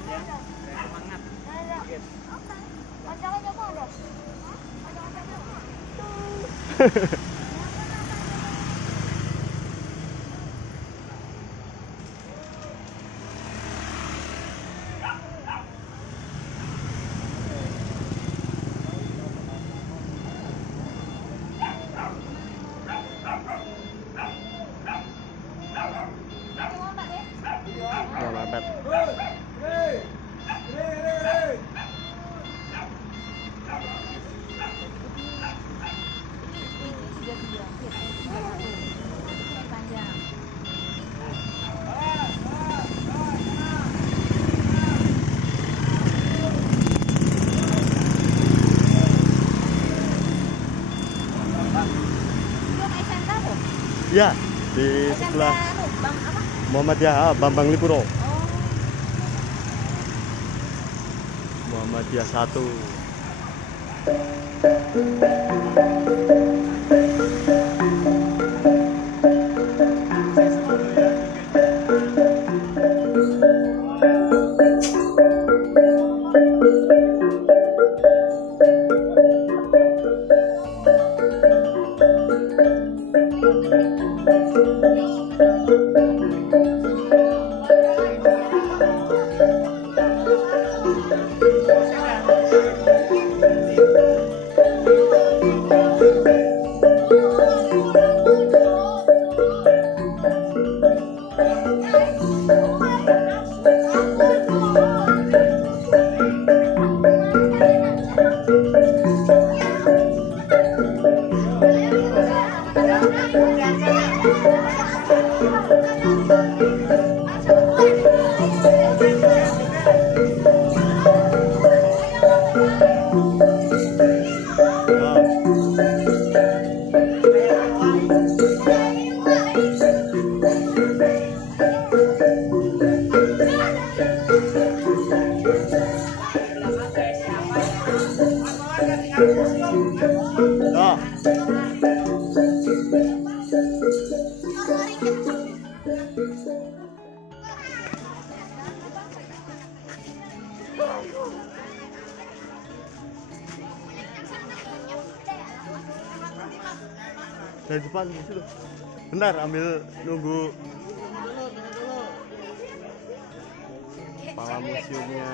semangat ya. Semangat. Yes. Ya, di sebelah Muhammadiyah Bambang Lipuro. Muhammadiyah 1. Dari depan situ. Bentar, ambil nunggu kepala museumnya.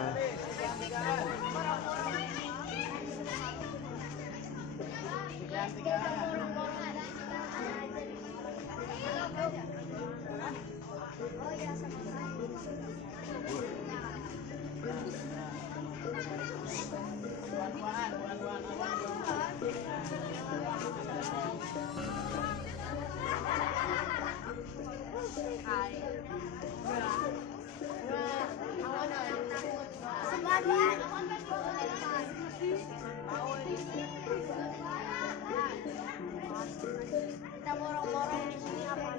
Kita borong-borong di sini apa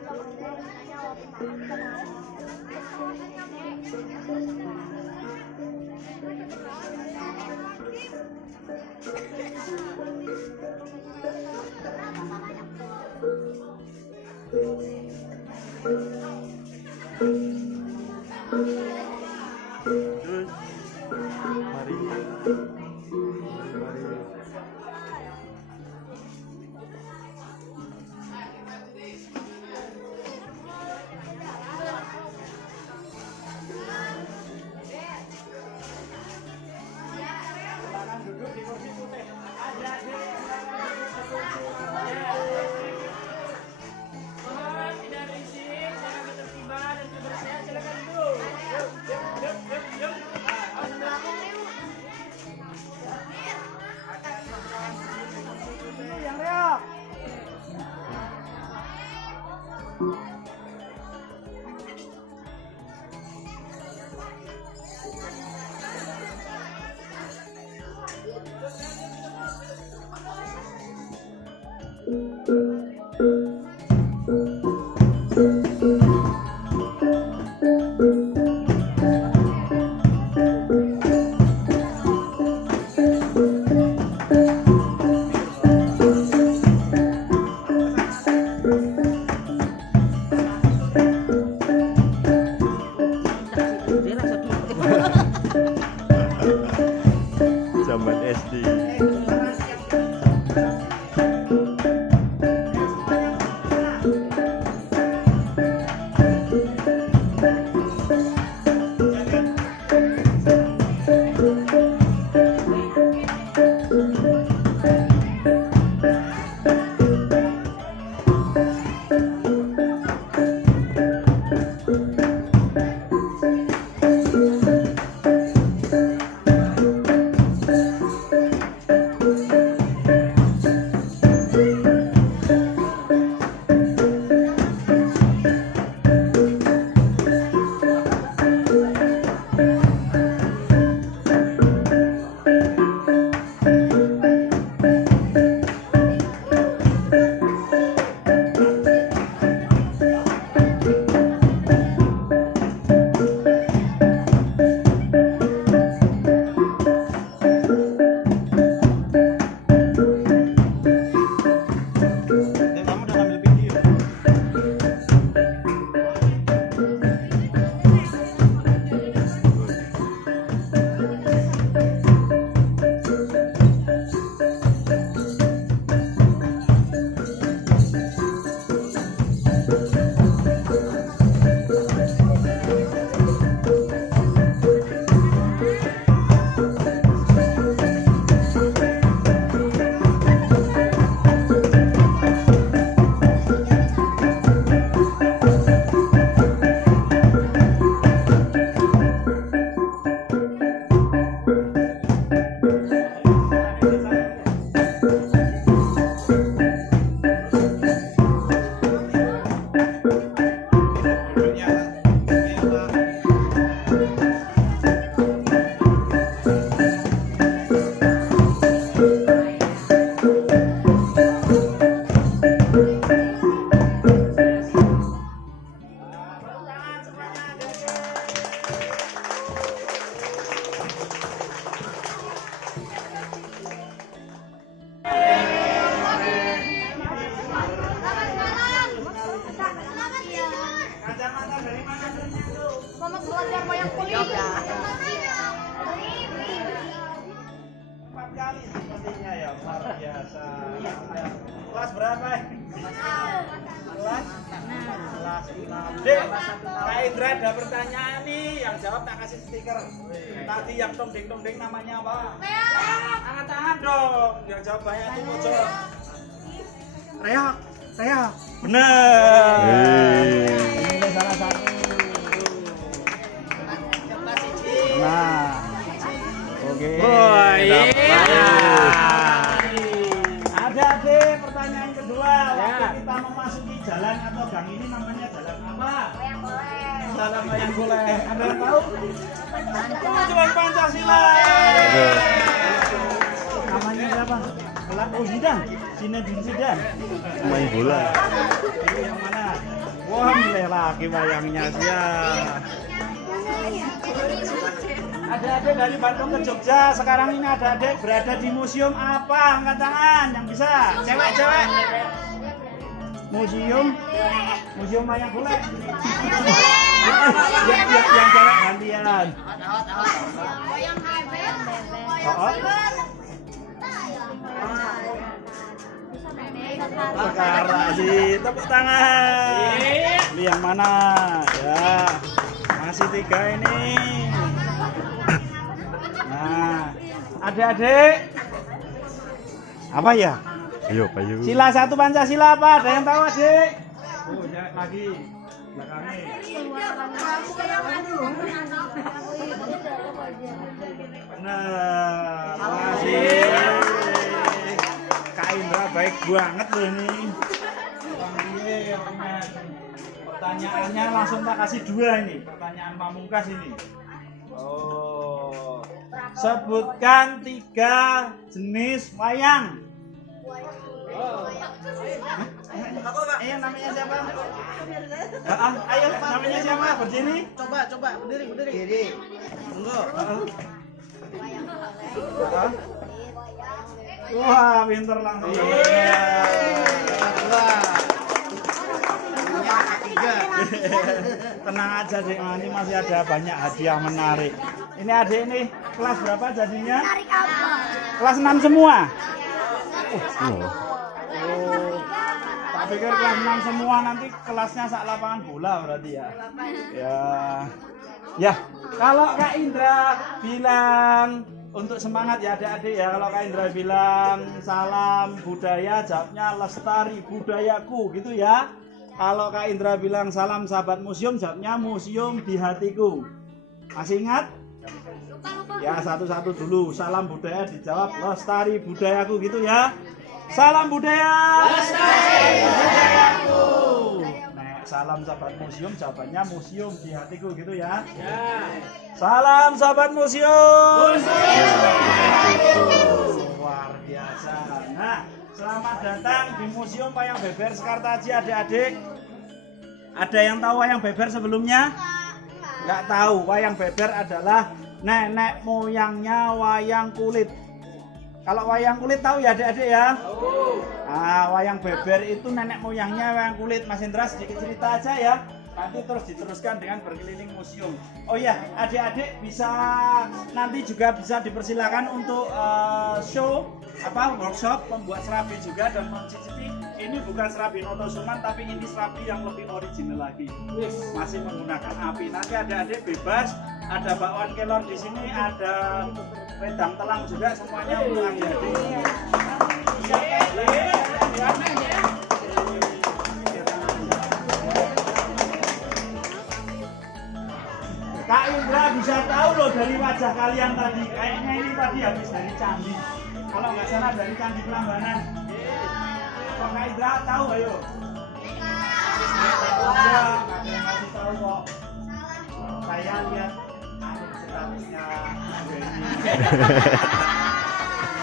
Kacamata dari mana? Selamat belajar wayang kulit. 4 kali sepertinya ya, luar biasa. Kelas berapa? Kelas 6. Dek, Kak Indra ada pertanyaan nih, yang jawab tak kasih stiker. Tadi yang tong-ding namanya apa? Angkat tangan dong, yang jawab banyak tuh bocor. Reak. Bener. Ini salah satu. Nah. Oke. Oh iya. Ada deh pertanyaan kedua. Waktu kita memasuki jalan atau gang ini namanya jalan apa? Jalan Wayang Golek. Ada yang tahu? Jalan Pancasila. Namanya siapa? Oh Zidane. Zinedine Zidane. Main bola. Ini yang mana? Wah, milih lagi wayangnya siap. Adik-adik dari Bandung ke Jogja, sekarang ini ada adik berada di museum apa? Angkat tangan yang bisa. Cewek. Museum Wayang Golek. Yang cewek gantian. Sekarang sih tepuk tangan. Ini yang mana? Ya, masih 3 ini. Nah, adik-adik, apa ya? Ayo. Sila 1 Pancasila apa? Ada yang tahu adik? Oh, cewek lagi. Belakangnya. Nah, makasih. Kak Indra baik banget loh ini. Pertanyaannya langsung tak kasih 2 ini. Pertanyaan pamungkas ini. Oh, sebutkan 3 jenis wayang. Ayo namanya siapa? Ayo namanya siapa? Berdiri. Coba berdiri. Tunggu. Wah, pinter langsung. Tenang aja deh, ini masih ada banyak hadiah menarik. Ini adik ini kelas berapa jadinya? Kelas 6 semua. Oh, tak pikir kelas 6 semua, nanti kelasnya sak lapangan bola berarti ya. Ya, kalau Kak Indra bilang untuk semangat ya adik-adik ya, kalau Kak Indra bilang salam budaya, jawabnya lestari budayaku gitu ya. Kalau Kak Indra bilang salam sahabat museum, jawabnya museum di hatiku. Masih ingat? Ya, satu-satu dulu. Salam budaya dijawab lestari budayaku gitu ya. Salam budaya, lestari budayaku. Nah, salam sahabat museum, jawabannya museum di hatiku gitu ya. Salam sahabat museum. Luar biasa. Nah, selamat datang di Museum Wayang Beber Sekartaji adik-adik. Ada yang tahu wayang beber sebelumnya? Nggak tahu. Wayang beber adalah nenek moyangnya wayang kulit. Kalau wayang kulit tahu ya adik-adik ya? Ah, wayang beber itu nenek moyangnya wayang kulit. Mas Indra sedikit cerita aja ya. Nanti terus diteruskan dengan berkeliling museum. Oh ya, adik-adik bisa nanti juga bisa dipersilakan untuk show workshop membuat serabi juga dan mencicipi. Ini bukan serabi Notosuman tapi ini serabi yang lebih original lagi. Masih menggunakan api. Nanti adik-adik bebas. Ada bakwan kelor di sini, ada wedang telang juga, semuanya untuk adik-adik. Kak Indra bisa tahu loh dari wajah kalian tadi, kayaknya ini tadi habis dari candi. Kalau nggak salah dari Candi Prambanan. Kok Kak Indra tahu, ayo? Ada yang ngasih tahu kok. Saya lihat statusnya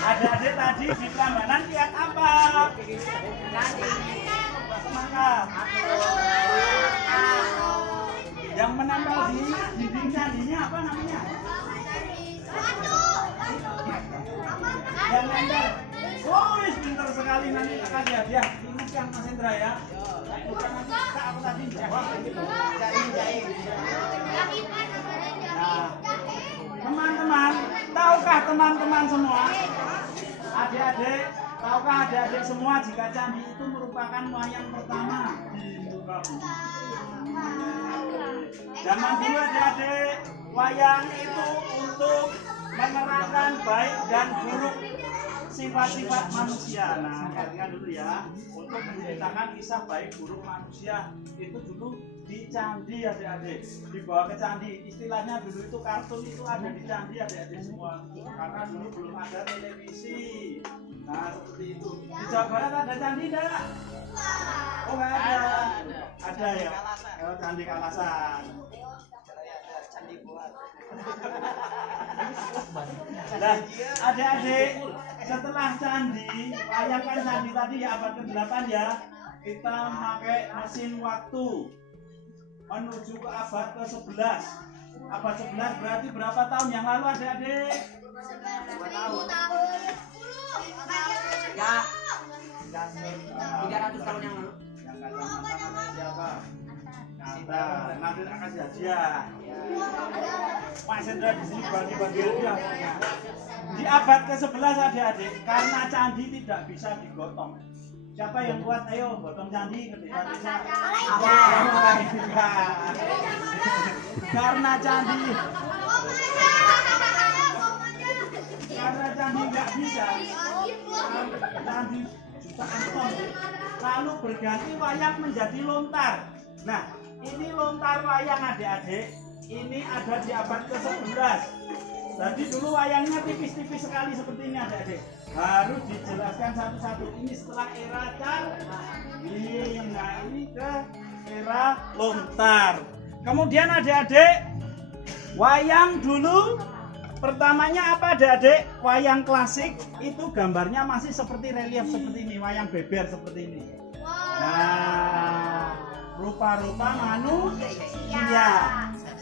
adik-adik tadi di Prambanan lihat apa? Maka yang menempel di dinding candinya apa namanya? Yang nempel. Oh, pintar sekali, nanti kasih hadiah. Ingat yang Mas Indra ya. Bukan nanti aku tadi jawab. paham semua? Adik-adik, tahukah adik-adik semua jika candi itu merupakan wayang pertama di muka bumi? Zaman dulu adik-adik, wayang itu untuk menerangkan baik dan buruk sifat-sifat manusia. Nah, kalian dulu ya, untuk menceritakan kisah baik buruk manusia itu dulu di candi adik-adik, dibawa ke candi. Istilahnya dulu itu kartun itu ada di candi adik-adik semua, karena dulu belum ada televisi. Nah, seperti itu. Di Jawa Barat ada candi enggak? Oh, enggak ada. Ada ya. Oh, candi Kalasan. Nah, adik-adik, setelah candi, bayangkan candi tadi ya abad ke-8 ya, kita pakai mesin waktu menuju ke abad ke-11. Abad 11 berarti berapa tahun yang lalu adik-adik? 1000 tahun. Ya, 300 tahun yang lalu. Yang kacamata siapa? Nanti akan hadiah. Mas Hendra di sini bagi-bagi hadiah. Di abad ke-11 adik-adik, karena candi tidak bisa digotong. Siapa yang kuat? Ayo gotong candi ke desa-desa. Karena candi nggak bisa. Candi jutaan ton. Lalu berganti wayang menjadi lontar. Nah, ini lontar wayang adik-adik. Ini ada di abad ke-11. Jadi dulu wayangnya tipis-tipis sekali seperti ini adik-adik. Harus dijelaskan satu-satu. Ini setelah era candi. Nah, ini ke era lontar. Kemudian adik-adik, wayang dulu pertamanya apa adik-adik? Wayang klasik itu gambarnya masih seperti relief seperti ini, wayang beber seperti ini. Nah, rupa-rupa manusia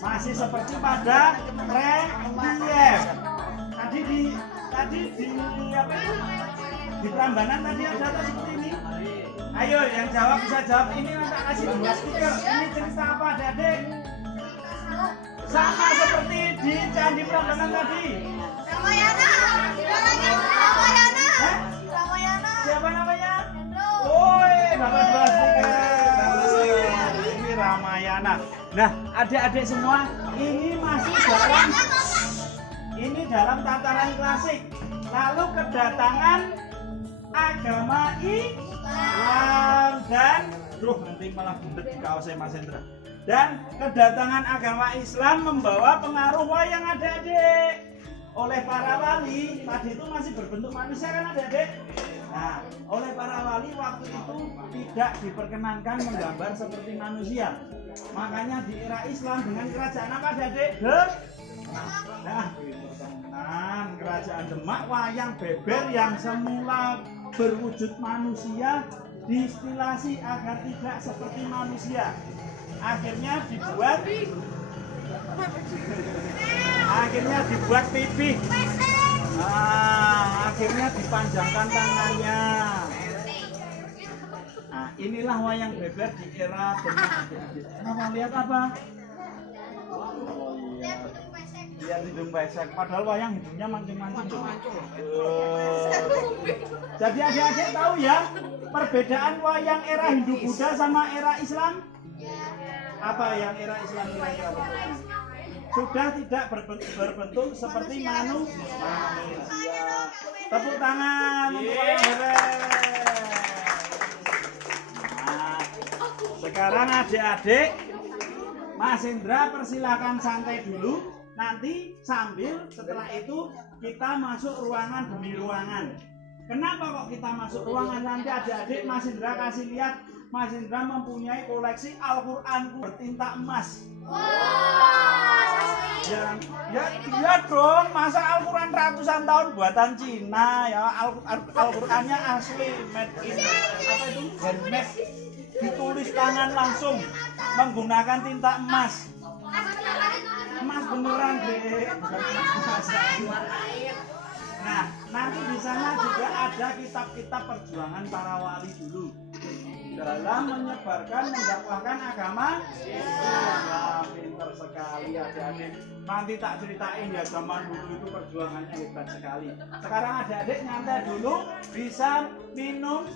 masih seperti pada relief. Tadi di apa itu? Di Prambanan tadi ada seperti ini. Ayo yang jawab bisa jawab. Ini nanti kasih 2 stiker. Ini cerita apa adik-adik? Sama seperti di Candi Prambanan tadi. Ramayana. Siapa namanya? Woi, dapat 2 stiker. Ini Ramayana. Nah, adik-adik semua, ini masih dalam tataran klasik. Lalu kedatangan agama Islam dan nanti malah bundet di kaosnya Mas Hendra. Dan kedatangan agama Islam membawa pengaruh wayang adik-adik. Oleh para wali, tadi itu masih berbentuk manusia kan adik-adik? Nah, oleh para wali waktu itu tidak diperkenankan menggambar seperti manusia. Makanya di era Islam dengan kerajaan apa adik-adik? Nah, kerajaan Demak, wayang beber yang semula berwujud manusia distilasi agar tidak seperti manusia. Akhirnya dibuat pipih. Akhirnya dipanjangkan tangannya. Nah, inilah wayang beber di era Demak adik-adik. Kenapa lihat apa? Lihat hidung pesek, padahal wayang hidungnya mancing-mancing. Jadi adik-adik tahu ya perbedaan wayang era Hindu Buddha sama era Islam? Apa yang era Islam kira-kira? Sudah tidak berbentuk seperti manusia. Tepuk tangan untuk wayang beber. Nah, sekarang adik-adik, Mas Hendra persilakan santai dulu. Nanti sambil setelah itu kita masuk ruangan demi ruangan. Kenapa kok kita masuk ruangan? Nanti adik-adik Mas Hendra kasih lihat, Mas Hendra mempunyai koleksi Al-Quran bertinta emas. Ya dong, masa Al-Quran ratusan tahun buatan Cina ya. Al-Qurannya asli, made in apa itu? Handmade, ditulis tangan langsung menggunakan tinta emas. Emas beneran deh. Nah, nanti di sana juga ada kitab-kitab perjuangan para wali dulu. dalam menyebarkan mendakwahkan agama Islam. Pinter sekali adik-adik. Nanti tak ceritain ya zaman dulu itu perjuangannya hebat sekali. Sekarang adik-adik nyantai dulu, bisa minum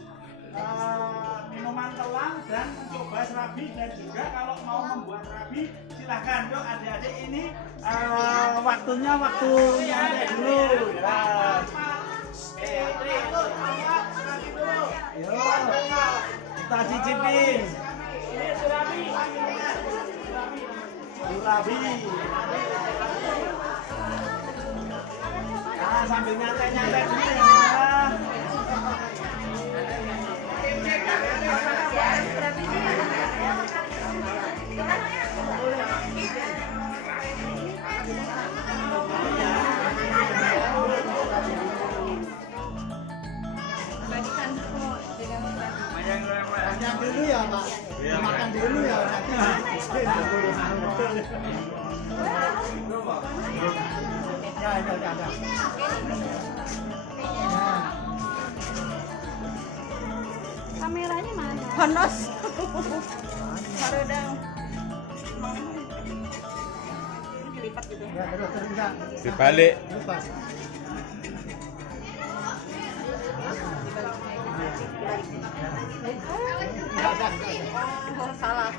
minuman telang dan mencoba serabi, dan juga kalau mau membuat serabi silahkan. Yuk adik-adik, ini waktunya waktu nyantai dulu ya. Yuk kita cicipin ini serabi. Nah, sambil nyantai-nyantai dulu ya. Makan dulu ya, Pak. Makan dulu ya. Ya. Kameranya mana? Panas. Harodang. Dilipat gitu. Ya, terus enggak. Dibalik. Lepas. Oh, salah.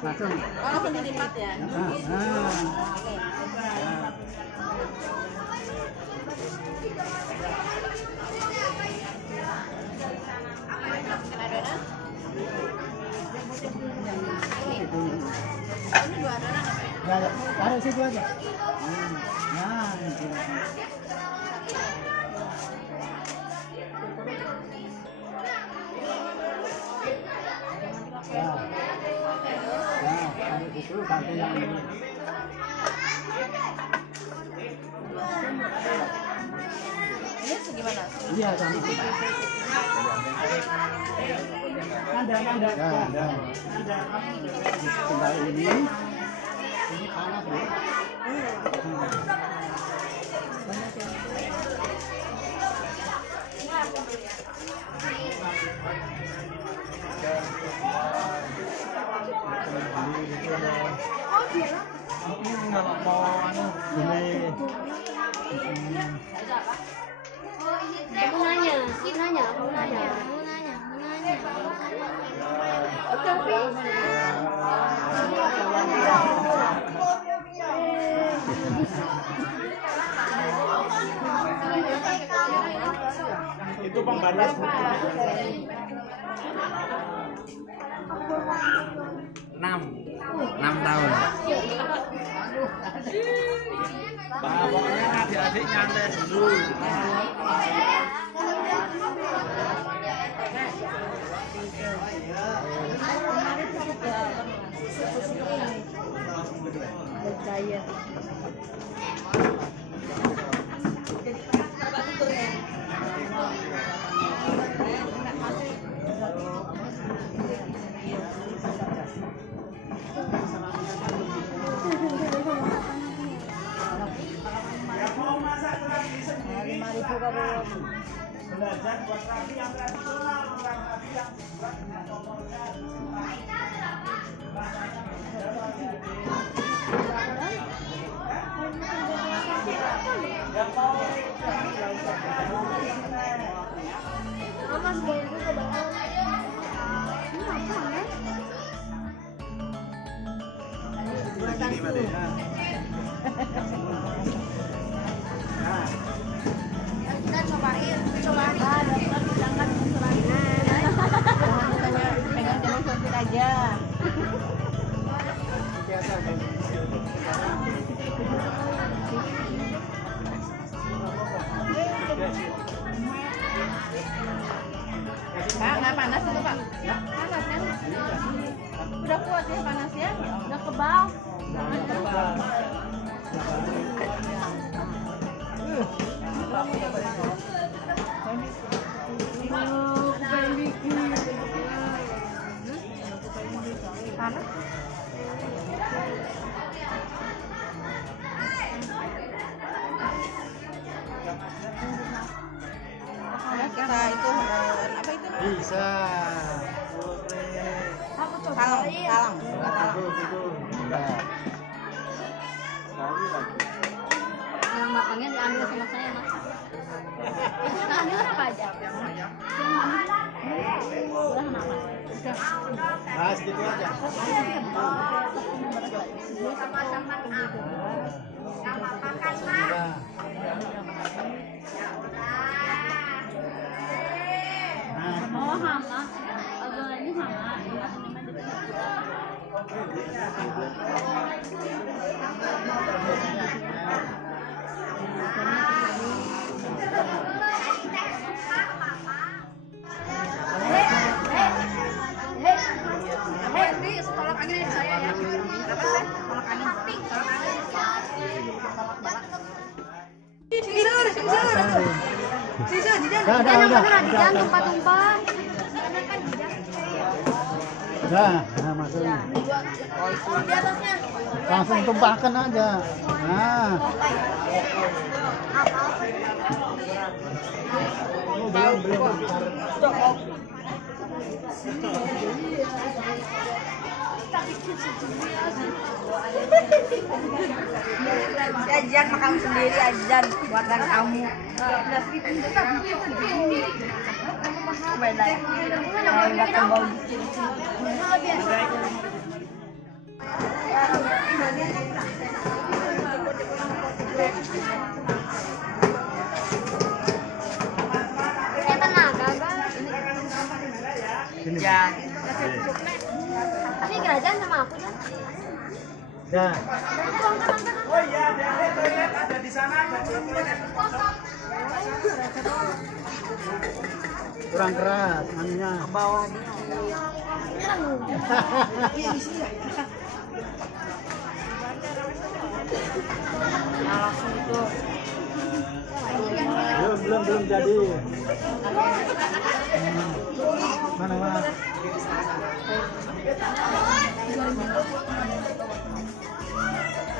Langsung. Oh, langsung dilipat ya. Adonan? Ini dua adonan apa ya? Ya, taruh situ aja. Nah, ini. Ya. Nah, taruh situ, ganti yang ini. Ini segimana? Iya, sama. Anda. Ya. Tinggal ini panas ya. Kamu nanya. Itu pembatas buku. 6 tahun. Pokoknya adik-adik nyantai dulu. Belajar buat rapi yang tradisional, bukan rapi yang buat dengan kompornya. Mama sebelum itu ke bawah. Ini apa ya? Kita cobain. Jangan Pegang jangan sopir aja. Pak, nggak panas itu Pak? Panas kan? Udah kuat ya panasnya? Udah kebal? Panas? Kita itu apa itu? Bisa. sama teman aku. Gak apa-apa kan, Pak? Ya udah. Oh, sama. Abang ini sama. Ini tolak angin dari saya ya. Apa sih? Tolak angin. Tolak angin. Sisir, jangan tumpah-tumpah. Udah, nah masuknya. Di atasnya. Langsung tumpahkan aja. Nah. Oh, belum. Jajan makan sendiri jajan buatan kamu. Beda. Enggak kebau. Ya. Ini kerajaan sama aku kan? Ya. Oh iya, ada toilet ada di sana, ada toilet. Kurang keras anunya. Bawah langsung itu. Belum jadi. Mana?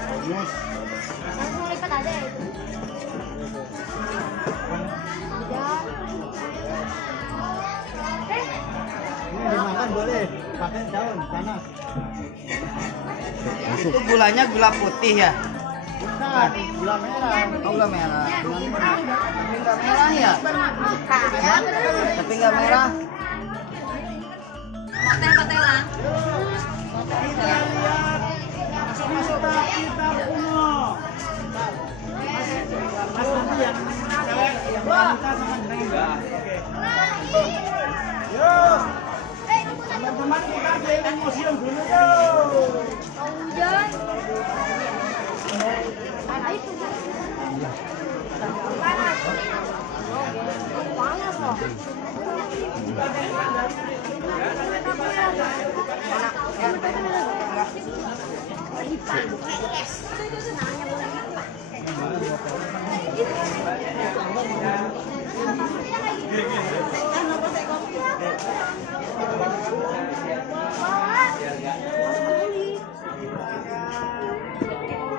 Bagus. Langsung lipat aja ya itu. Ini dimakan boleh, pakai daun panas. Itu gulanya gula putih ya? Bukan, gula merah. Oh, gula merah. Gula merah. Tapi nggak merah ya? Tapi nggak merah. Hotel lah. Masuk kita kuno. Mas nanti yang cewek, yang wanita sama jenengan. Oke. Yuk. Teman-teman kita keliling museum dulu yuk. Hujan. Panas loh.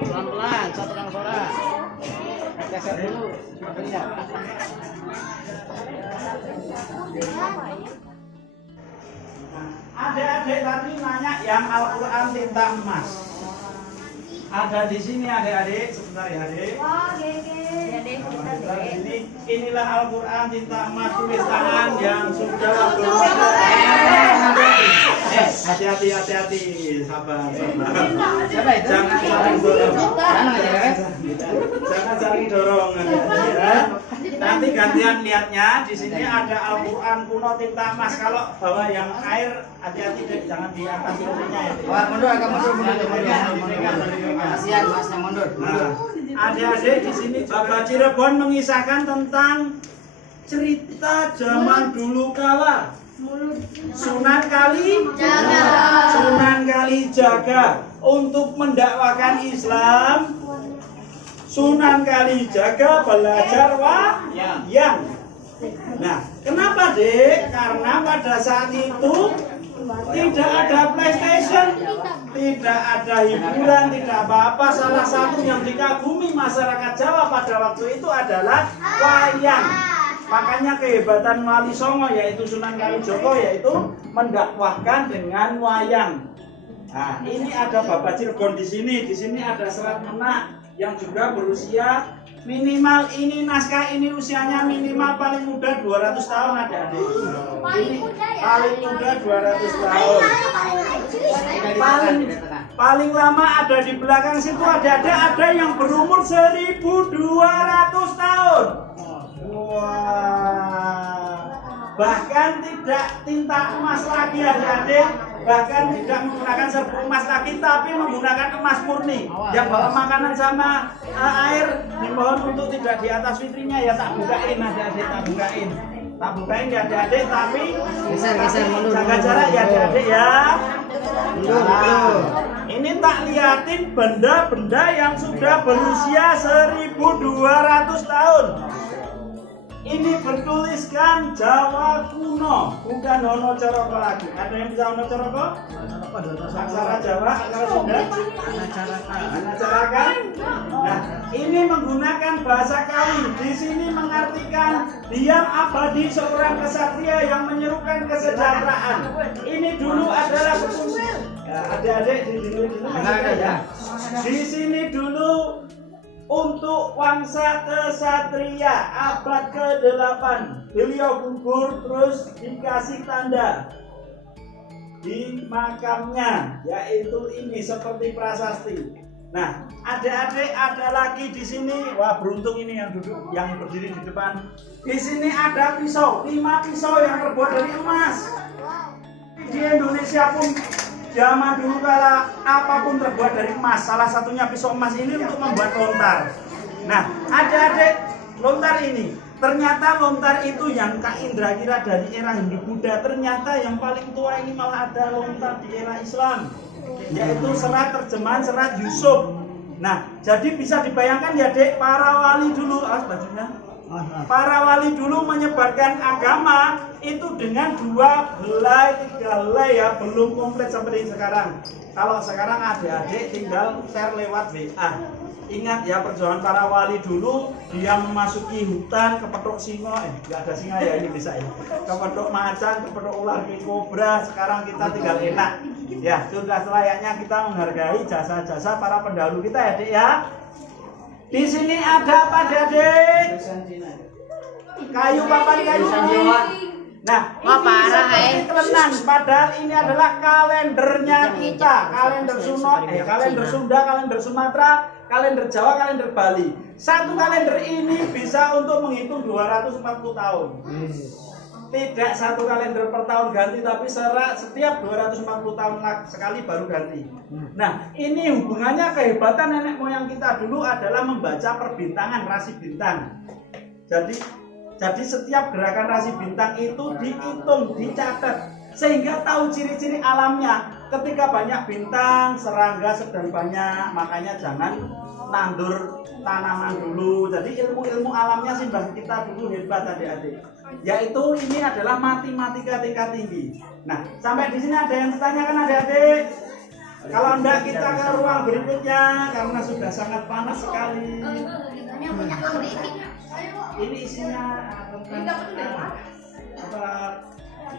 Pelan-pelan, satu orang suara. Geser dulu. Adik-adik tadi nanya yang Al-Quran tinta emas. Ada di sini adik-adik, sebentar ya adik. Inilah Al-Quran tinta emas tulis tangan yang sudah hati-hati, sabar. Jangan saling dorong. Jangan saling dorong. Ya. Nanti gantian lihatnya. Di sini ada Al-Quran kuno tinta emas. Kalau bawa yang air, hati-hati deh, jangan di atas rotinya ya. Wah, mundur, agak mundur. Kasihan masnya mundur. Nah, adik-adik di sini Bapak Cirebon mengisahkan tentang cerita zaman dulu kala. Sunan Kalijaga untuk mendakwakan Islam. Sunan Kalijaga belajar wayang. Nah, kenapa Dek? Karena pada saat itu tidak ada PlayStation, tidak ada hiburan, tidak apa-apa. Salah satu yang dikagumi masyarakat Jawa pada waktu itu adalah wayang. Makanya kehebatan Wali Songo yaitu Sunan Kalijogo yaitu mendakwahkan dengan wayang. Nah, ini ada Bapak Cirebon di sini. Di sini ada serat menak yang juga berusia minimal ini naskah ini usianya minimal paling muda 200 tahun adik-adik. Ini paling muda 200 tahun. paling lama ada di belakang situ adik-adik, ada yang berumur 1200 tahun. Wah, bahkan tidak tinta emas lagi adik-adik, bahkan tidak menggunakan serbuk emas lagi, tapi menggunakan emas murni. Yang bawa makanan sama air dimohon untuk tidak di atas vitrinya ya, tak bukain adik-adik, tak bukain ya adik-adik, tapi Geser mundur. jaga jarak ya adik-adik ya. Nah, ini tak liatin benda-benda yang sudah berusia 1200 tahun. Ini bertuliskan Jawa kuno, bukan Hono Coroko lagi. Ada yang bisa Hono Coroko? Aksara Jawa, aksara Sunda? Anacarakan. Nah, ini menggunakan bahasa Kawi. Di sini mengartikan diam abadi seorang kesatria yang menyerukan kesejahteraan. Ini dulu adalah ya, adik-adik di dulu ya. Di sini dulu untuk wangsa kesatria abad ke-8 beliau gugur, terus dikasih tanda di makamnya, yaitu ini seperti prasasti. Nah, adik-adik ada lagi di sini. Wah, beruntung ini yang duduk, yang berdiri di depan. Di sini ada pisau, 5 pisau yang terbuat dari emas. Di Indonesia pun zaman dulu kala apapun terbuat dari emas, salah satunya pisau emas ini untuk membuat lontar. Nah, adik-adik, lontar ini ternyata lontar itu yang Kak Indra kira dari era Hindu Buddha, ternyata yang paling tua ini malah ada lontar di era Islam, yaitu serat terjemahan serat Yusuf. Nah, jadi bisa dibayangkan ya dek, para wali dulu, bajunya, para wali dulu menyebarkan agama itu dengan 2 helai, 3 helai ya, belum komplit seperti sekarang. Kalau sekarang adik-adik tinggal share lewat WA. Ingat ya, perjuangan para wali dulu, dia memasuki hutan, kepethuk singa, nggak ada singa ya, ini bisa ya, kepethuk macan, kepethuk ular, kobra. Sekarang kita tinggal enak ya, sudah selayaknya kita menghargai jasa-jasa para pendahulu kita ya dek ya. Di sini ada apa Dek? Kayu papan kayu. Nah, ini seperti kelenan, padahal ini adalah kalendernya kita, kalender kalender Sunda, kalender Sumatera, kalender Jawa, kalender Bali. Satu kalender ini bisa untuk menghitung 240 tahun. Tidak satu kalender per tahun ganti, tapi setiap 240 tahun sekali baru ganti. Nah, ini hubungannya kehebatan nenek moyang kita dulu adalah membaca perbintangan rasi bintang. Jadi setiap gerakan rasi bintang itu dihitung, dicatat, sehingga tahu ciri-ciri alamnya. Ketika banyak bintang, serangga sedang banyak, makanya jangan nandur tanaman dulu. Jadi ilmu-ilmu alamnya simbah kita dulu hebat adik-adik. Yaitu ini adalah matematika tingkat tinggi. Nah, sampai di sini ada yang ditanyakan adik-adik? Kalau enggak kita ke ruang berikutnya karena sudah sangat panas sekali. Ini isinya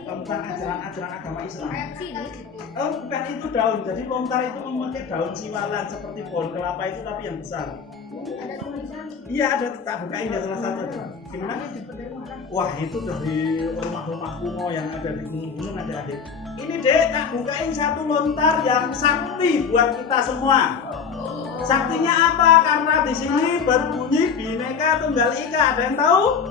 tentang ajaran-ajaran agama Islam. Oh, bukan itu daun. Jadi lontar itu memakai daun siwalan seperti pohon kelapa itu tapi yang besar. Iya, ada, tak bukain ya salah satu. Gimana? Wah, itu dari rumah-rumah kuno yang ada di gunung-gunung adik-adik. Ini dek, tak bukain satu lontar yang sakti buat kita semua. Saktinya apa? Karena di sini berbunyi Bhinneka Tunggal Ika. Ada yang tahu?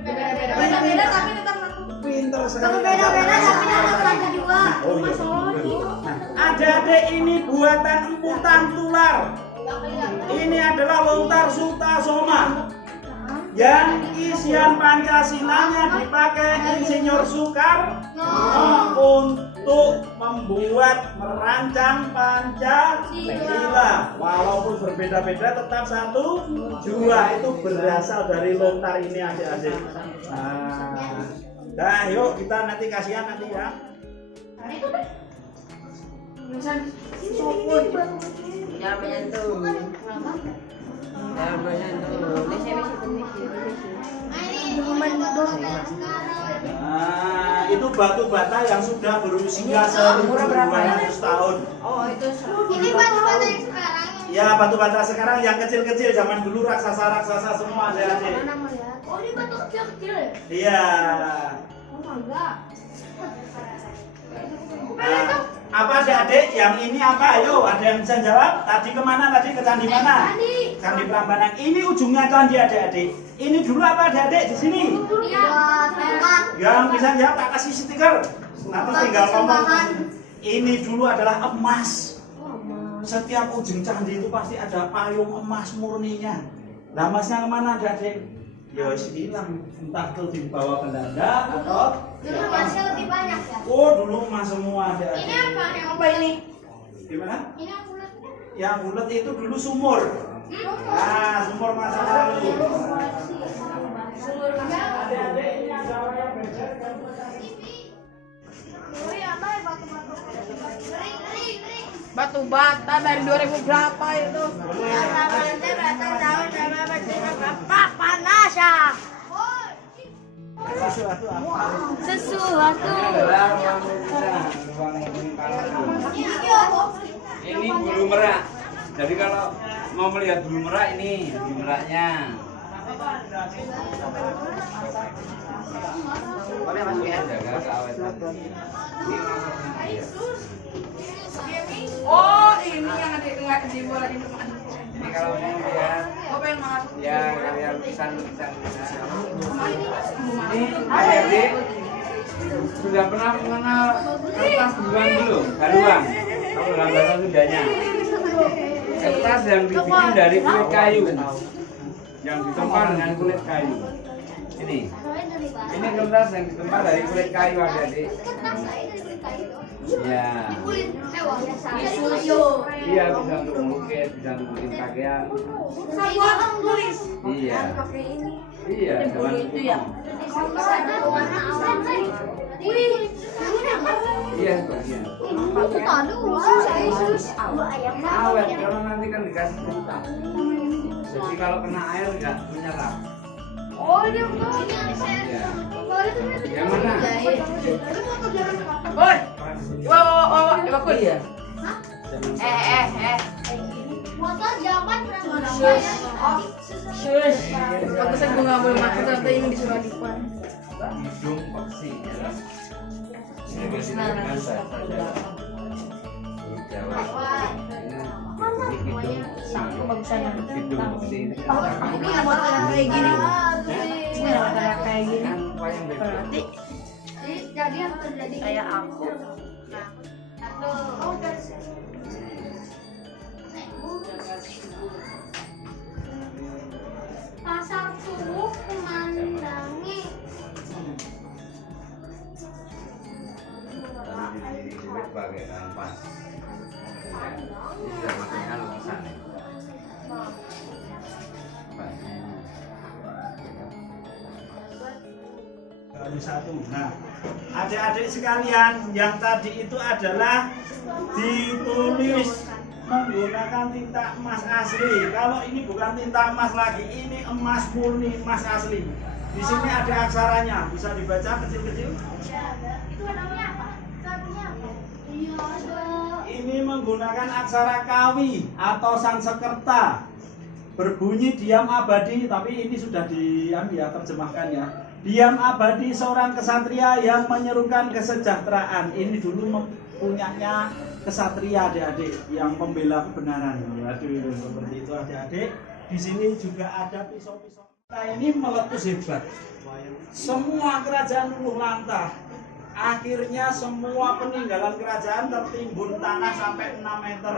Beda-beda tapi tetap satu. Pinter sekali. Beda-beda tapi tetap satu juga. Oh iya. Nah, adik-adik ini buatan emputan tular. Ini adalah lontar Sutasoma yang isian Pancasilanya dipakai Insinyur Soekarno untuk merancang Pancasila. Walaupun berbeda-beda tetap satu jua, itu berasal dari lontar ini adik-adik. Nah, yuk kita nanti kasihan nanti ya. Ya menyentuh. Ya menyentuh. Nah, itu batu bata yang sudah berusia 1200 tahun. Oh, itu Ini batu-bata yang sekarang. Ya, batu bata sekarang yang kecil-kecil, zaman dulu raksasa-raksasa semua adik-adik. Oh, ini batu kecil-kecil ya? Iya. Oh, enggak. Nah, Apa adik-adik? Yang ini apa? Ayo, ada yang bisa jawab? Tadi kemana? Tadi ke candi mana? Candi Prambanan. Ini ujungnya candi adik-adik. Ini dulu apa adik-adik di sini? Yang bisa jawab tak kasih stiker. Nanti tinggal ngomong. Ini dulu adalah emas. Setiap ujung candi itu pasti ada payung emas murninya. Nah, emasnya kemana adik-adik? Ya hilang, entah itu dibawa Belanda atau Dulu masih lebih banyak ya. oh dulu emas semua ada. Ini apa? Yang Apa ini? Gimana? Ini yang bulat. Yang bulat itu dulu sumur. Nah, sumur masa lalu. Adik-adik ini ada yang becer kan? Oh ya, apa ya batu-batu? Ring. Batu bata dari 2000 berapa itu? Apa panas ya? Sesuatu apa? Sesuatu. Ini bulu merak. Jadi kalau mau melihat bulu merak ini bulu meraknya. Jaga keawetan. Oh, ini yang ada di bola ini. Ini kalau mau lihat Kau pengen makan? ya karya lukisan. Ini adik sudah pernah mengenal kertas duluan belum? Haruang. Kalau dalam bahasa Sundanya. Kertas yang dibikin dari kulit kayu. Yang ditempa dengan kulit kayu. Ini kertas yang ditempa dari kulit kayu adik-adik. Iya. Iya, bisa untuk melukis, bisa untuk bikin pakaian. Iya. Iya, zaman Itu ya. Iya, bagian. Awet, karena nanti kan dikasih tinta. Jadi kalau kena air nggak menyerap. Oh, dia Iya. Yang mana? Woi. Wah, bakul. Iya. motor zaman berapa? Shush. Pantesan gue nggak boleh makan ternyata ini disuruh Adipan. Hidung peksi. Ini Nah, bahasa Jawa. Ini Aku bagusan yang hidung peksi. ini yang motor yang kayak gini. Ini yang motor yang kayak gini. Kan wayang bebek. Berarti Jadi apa terjadi? kayak aku. Oh, dari pasar subuh memandangi Ini pakai kanvas. Ini sudah makanya lukisan. Baru satu. Nah, adik-adik sekalian, yang tadi itu adalah ditulis menggunakan tinta emas asli. Kalau ini bukan tinta emas lagi, ini emas murni, emas asli. Di sini ada aksaranya, bisa dibaca kecil-kecil. itu namanya apa? Artinya apa? Iya, ada. Ini menggunakan aksara Kawi atau Sansekerta. Berbunyi diam abadi, tapi ini sudah terjemahkan ya. Diam abadi seorang kesatria yang menyerukan kesejahteraan. Ini dulu punyanya kesatria adik-adik yang membela kebenaran. Waduh, seperti itu adik-adik. Di sini juga ada pisau-pisau. Nah, ini meletus hebat. Semua kerajaan luluh lantah. Akhirnya semua peninggalan kerajaan tertimbun tanah sampai 6 meter.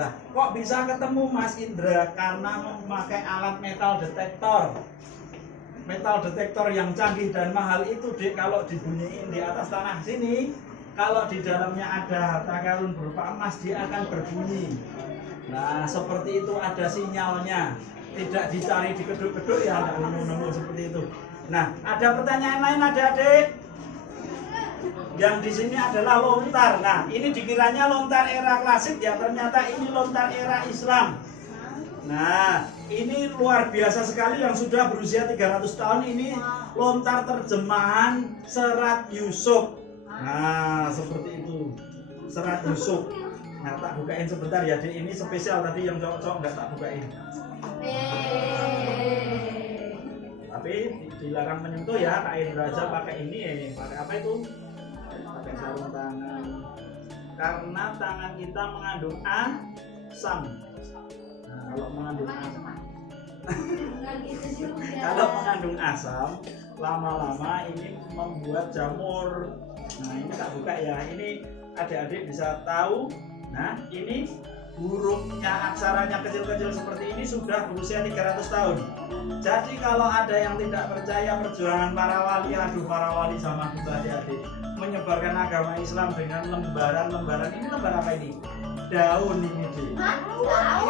Nah, kok bisa ketemu Mas Indra? Karena memakai alat metal detektor. Metal detektor yang canggih dan mahal itu, Dek, kalau dibunyiin di atas tanah sini, kalau di dalamnya ada harta karun berupa emas, dia akan berbunyi. Nah, seperti itu ada sinyalnya. Tidak dicari di keduk-keduk ya, tidak nemu-nemu seperti itu. Nah, ada pertanyaan lain adik-adik? Yang di sini adalah lontar. Nah, ini dikiranya lontar era klasik ya, ternyata ini lontar era Islam. Nah, ini luar biasa sekali yang sudah berusia 300 tahun ini lontar terjemahan Serat Yusuf. Nah, seperti itu. Serat Yusuf. Nah, tak bukain sebentar ya, Dek. Ini spesial tadi yang cowok-cowok nggak tak bukain. Tapi dilarang menyentuh ya, Kak Indra aja pakai ini, pakai apa itu? Pakai sarung tangan. karena tangan kita mengandung asam. Nah, kalau mengandung asam, kalau mengandung asam, lama-lama ini membuat jamur. Nah, ini tak buka ya. Ini adik-adik bisa tahu. Nah, ini hurufnya, aksaranya kecil-kecil seperti ini sudah berusia 300 tahun. Jadi kalau ada yang tidak percaya perjuangan para wali, aduh para wali zaman dulu adik-adik menyebarkan agama Islam dengan lembaran-lembaran. Ini lembar apa ini? Daun ini deh.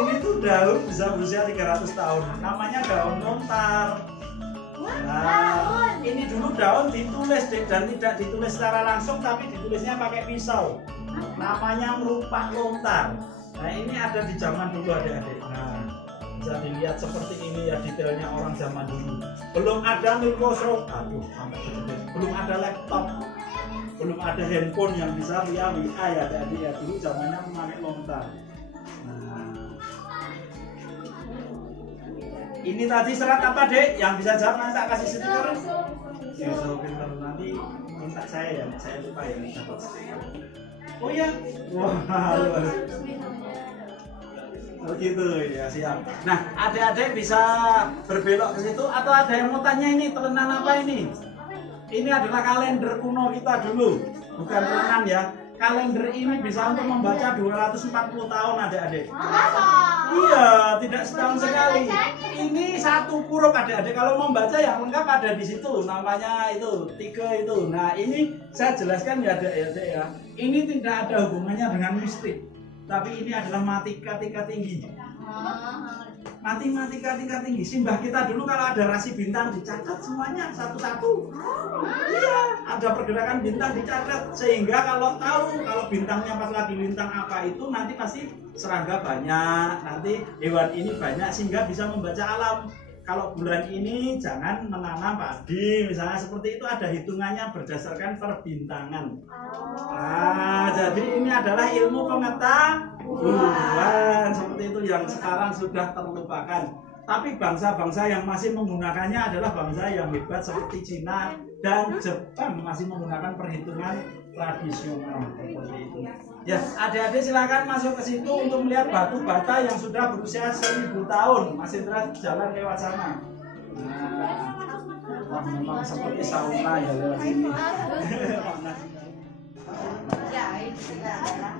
Ini tuh daun bisa berusia 300 tahun. Namanya daun lontar. Nah, ini dulu daun ditulis deh, dan tidak ditulis secara langsung tapi ditulisnya pakai pisau. Namanya merupak lontar. Nah, ini ada di zaman dulu adik-adik. Nah, bisa dilihat seperti ini ya detailnya orang zaman dulu. Belum ada Microsoft, aduh sampai gede. Belum ada laptop, belum ada handphone yang bisa via WA ya adik-adik ya. Dulu zamannya memakai lontar. Nah, ini tadi serat apa dek? Yang bisa jawab nanti tak kasih stiker. Ya, so pintar nanti minta saya ya, saya lupa ya dapat stiker. Oh ya, wah, oh gitu ya, siap. Nah, adik-adik bisa berbelok ke situ atau ada yang mau tanya ini telenan apa ini? Ini adalah kalender kuno kita dulu, bukan telenan ya. Kalender ini bisa untuk membaca 240 tahun adik-adik. Iya, tidak setahun sekali. Ini satu huruf adik-adik. Kalau membaca yang lengkap ada di situ. Namanya itu 3 itu. Nah, ini saya jelaskan ya adik-adik ya. Ini tidak ada hubungannya dengan mistik. Tapi ini adalah matematika tingkat tinggi. Matematika tingkat tinggi. Simbah kita dulu kalau ada rasi bintang dicatat semuanya satu-satu. Iya, ada pergerakan bintang dicatat sehingga kalau tahu kalau bintangnya pas lagi bintang apa itu nanti pasti serangga banyak, nanti hewan ini banyak sehingga bisa membaca alam. Kalau bulan ini jangan menanam padi, misalnya seperti itu ada hitungannya berdasarkan perbintangan. Nah, jadi ini adalah ilmu pengetahuan seperti itu yang sekarang sudah terlupakan. Tapi bangsa-bangsa yang masih menggunakannya adalah bangsa yang hebat seperti Cina dan Jepang masih menggunakan perhitungan tradisional seperti itu. Ya, adik-adik silakan masuk ke situ untuk melihat batu bata yang sudah berusia 1000 tahun. Masih terus jalan lewat sana. Nah, wah, memang seperti sauna ya lewat sini. Ya, itu adalah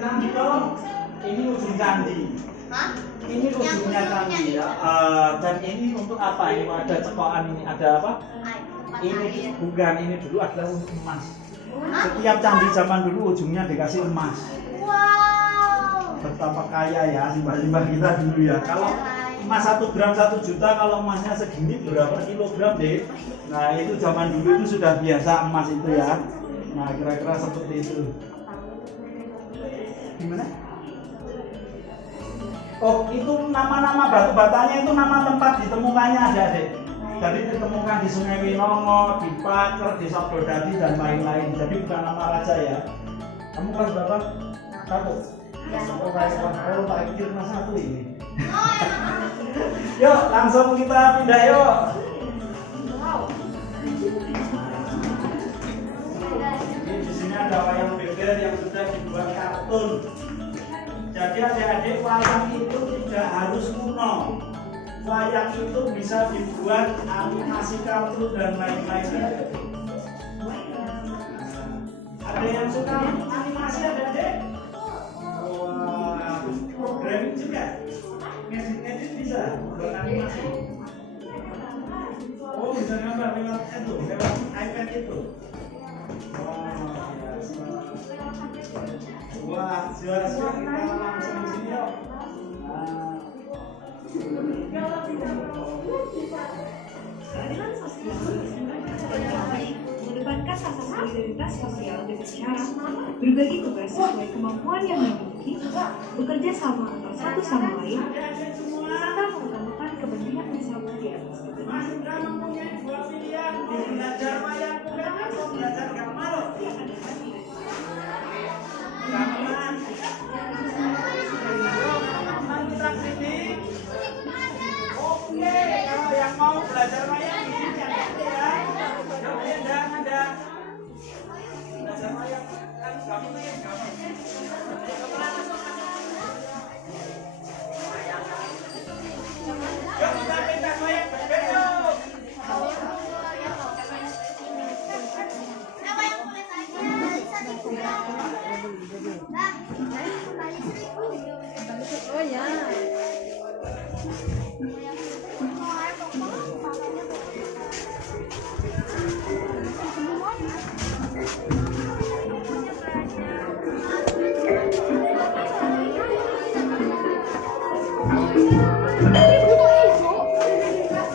Candi dong, ini ujung candi. Hah? Ini ujungnya candi ya. Dan ini untuk apa? Ini ada cekokan ini, ada apa? Ini bukan, ini dulu adalah untuk emas. Setiap candi zaman dulu ujungnya dikasih emas. Wow. Betapa kaya ya simbah-simbah kita dulu ya. Kalau emas 1 gram 1 juta, kalau emasnya segini berapa kilogram deh? Nah, itu zaman dulu itu sudah biasa emas itu ya. Nah, kira-kira seperti itu. Gimana? Oh, itu nama-nama batu batanya itu nama tempat ditemukannya adik-adik. Jadi ditemukan di Sungai Winongo, di Paker, di Sabdodadi dan lain-lain. Jadi bukan nama raja ya. Kamu kelas berapa? 1. Oh, tak pikir kelas 1 ini. Yuk, langsung kita pindah yuk. Di sini ada wayang beber yang sudah dibuat kartun. Jadi adik-adik, wayang itu tidak harus kuno. Wayang itu bisa dibuat animasi kartun dan lain-lain. Ada yang suka animasi adik-adik? Wah, programming juga? Ngedit bisa buat animasi? Oh, bisa gambar lewat itu, lewat iPad itu. Wah, juara-juara kita langsung di sini yuk. Mendepankan rasa solidaritas sosial dengan cara berbagi tugas sesuai kemampuan yang dimiliki, bekerja sama antara satu sama lain, serta mengutamakan kepentingan bersama di atas kepentingan. Belajar wayang kulit atau belajar gambar? Gamelan. Mitra sini. Oke, kalau yang mau belajar wayang di sini ada ya. Ada. Belajar wayang kan gampang. Yuk kita pentas wayang beber yuk. Oh ya.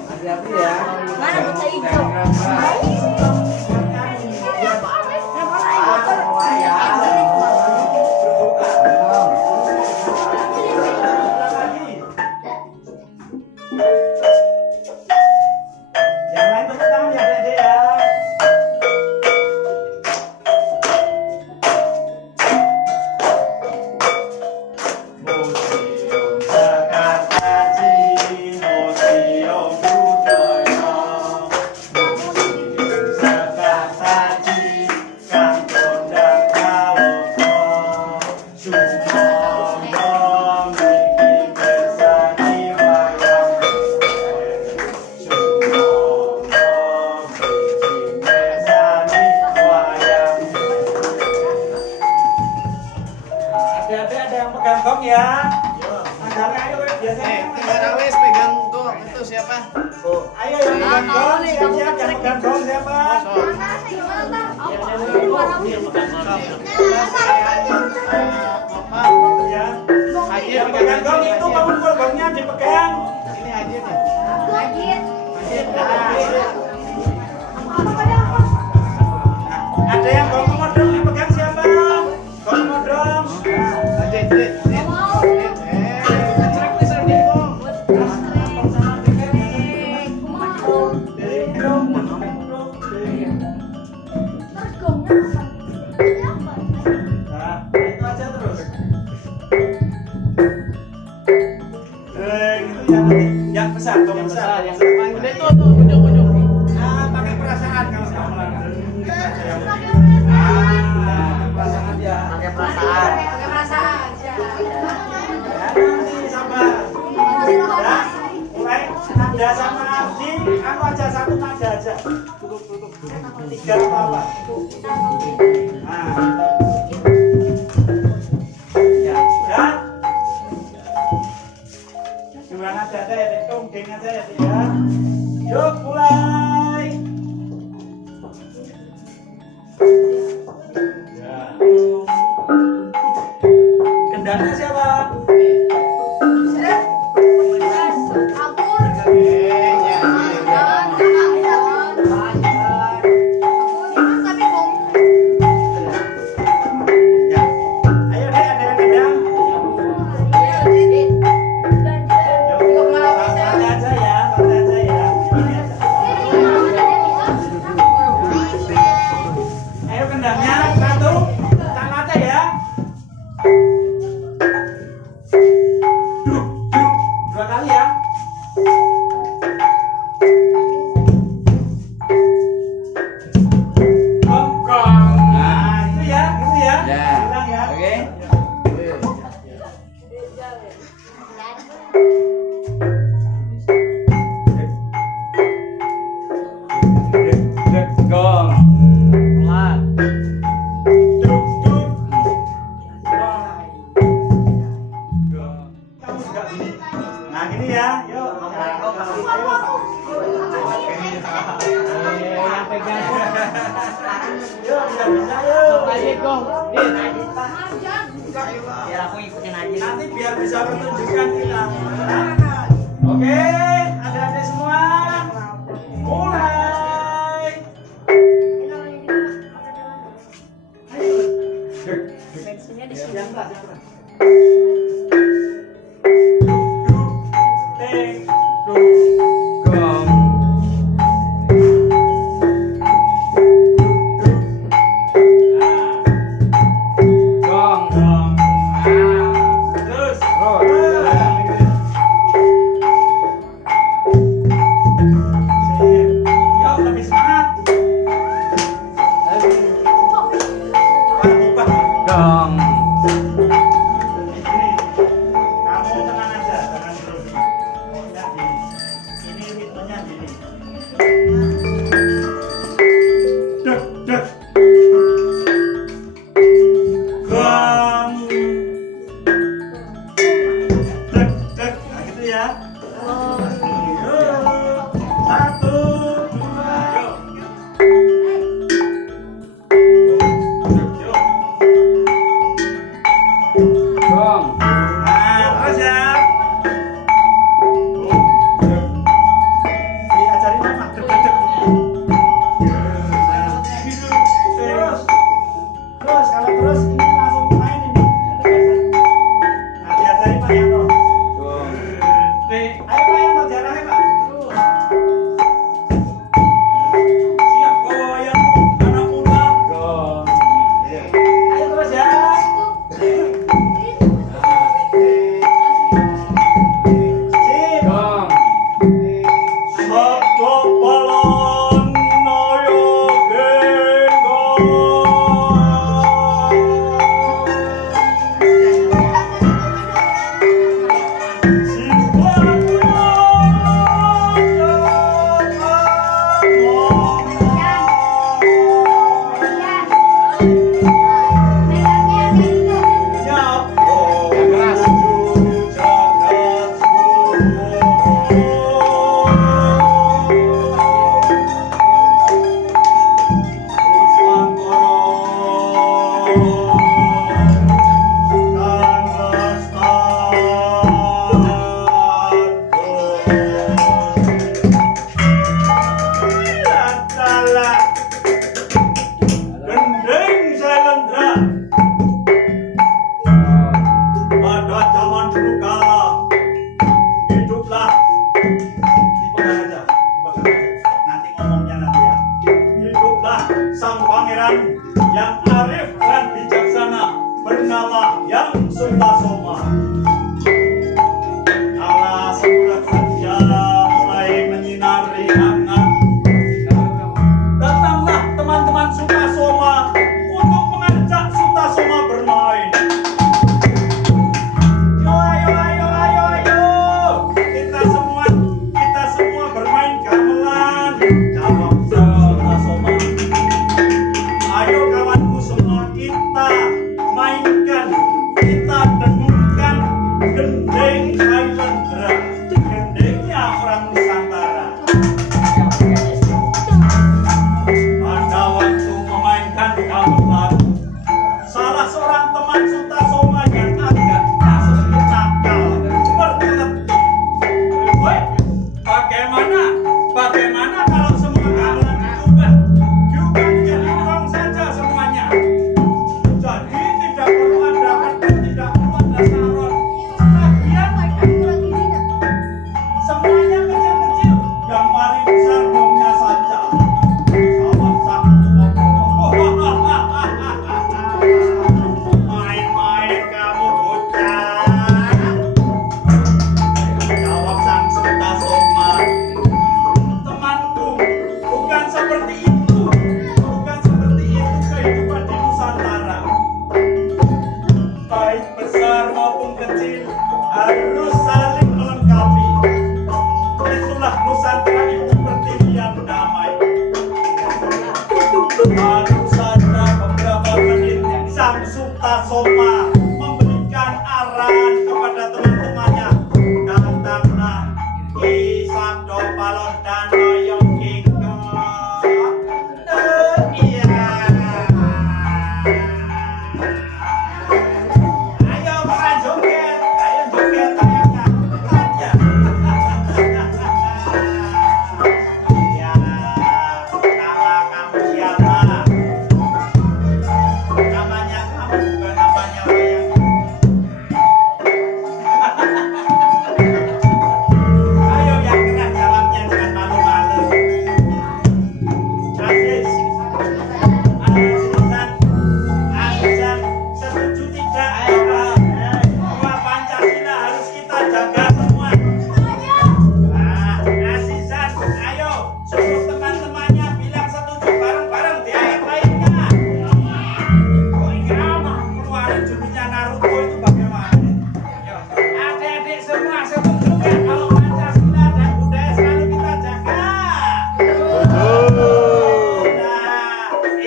Hati-hati ya. Mana bisa hijau? Yang lain tepuk tangan ya Dek ya. Museum Jakarta Ciri, Museum Budaya, Museum Jakarta Ciri, Kantor dan Kaloto, Sumono Miki Bersani Wayang Adik-adik ada yang pegang gong ya? Anggarnya ayo biasanya. wis pegang tuh itu siapa? Ayo yang pegang gong, siap-siap yang pegang gong siapa? Ya. Yang pegang gong itu pengumpul gongnya dipegang. Ini Haji nih. Ada yang gong modong dipegang siapa? Gong modong. Haji. Nah, itu aja terus. Gitu ya nanti. Yang besar, gong besar. Yang paling gede tuh ujung-ujung. Nah, pakai perasaan kalau saya bilang. Perasaan ya. Pakai perasaan. Ya, nanti sabar. Ya, mulai nada sama arti, aku aja satu nada aja. Tiga apa? Nah. Ya, sudah. Gimana aja ya, Dek? Tunggeng aja ya, Dek, ya. Yuk, mulai. Ya. Kendangnya siapa? Ya. Ayo Dek, ada yang kendang? Yuk, santai aja ya, santai aja ya. Ini aja. Ayo kendangnya satu, sama aja ya. Dua kali ya. Gong. Nah, itu ya. Ya. Bilang ya. Oke. Gong. Pelan. Duk, duk. Gong. Kamu juga gini. Nah, gini ya. Yuk. Ayo. Yang pegang Yuk, bisa yuk. Haji gong. Biar aku ikutin aja. Nanti biar bisa pertunjukan kita. Oke, adik-adik semua. Mulai. di sini. Yang keras. Teng, Gong. Gong. dong. Terus. Yuk, lebih semangat. Gong. Kamu tenang aja, jangan grogi. Pokoknya gini. Ini ritmenya gini. Dek, dek. Gong. Dek, dek. Nah, gitu ya. Yuk. 1, 2, yuk. Yuk. Gong. Nah, terus ya. Diajarin mama, deg-deg. Nah, gitu. Terus. Terus, kalau terus ini langsung main ini. Nah, diajarin Pak Yanto. Gong. Ayo Pak Yanto, diarahin Pak. Terus. Siap, goyang anak muda. Gong. Ayo terus ya. Sip. Gong. Sabdo balon noyo genggong simpan Yang keras. Gendeng Sailendra pada zaman dulu kala hiduplah dipegang aja, nanti ngomongnya nanti ya. Hiduplah sang pangeran yang arif dan bijaksana bernama Yang Sutasoma. Kala sebulan saja mulai menyinari hangat, datanglah teman-teman Sutasoma untuk mengajak Sutasoma bermain. Ayo, kita semua bermain gamelan. Jawab Sutasoma. Ayo kawanku semua, kita mainkan, kita dengungkan gendeng Sailendra, gendengnya orang Nusantara. Pada waktu memainkan gamelan, salah seorang teman Sutasoma yang agak sedikit nakal berkeletuk. Woi, bagaimana kalau semua gamelan diubah menjadi gong saja semuanya? Jadi tidak perlu ada pedang, tidak perlu ada saron. Lagian semuanya kecil-kecil, yang paling besar gongnya saja. Jawab sang main-main kamu bocah. Jawab sang Sutasoma. Temanku, bukan seperti itu kehidupan di Nusantara. Baik besar maupun kecil harus saling melengkapi. Itulah Nusantara itu berdiri yang damai. Baru saja beberapa menit sang Sutasoma memberikan arahan kepada teman-temannya. Datanglah Ki Sabdo Balon dan Noyong Genggong. Iya. Ayo makan joget, ayo joget, ayo aja. Ya, nama kamu siapa? Namanya kamu bukan namanya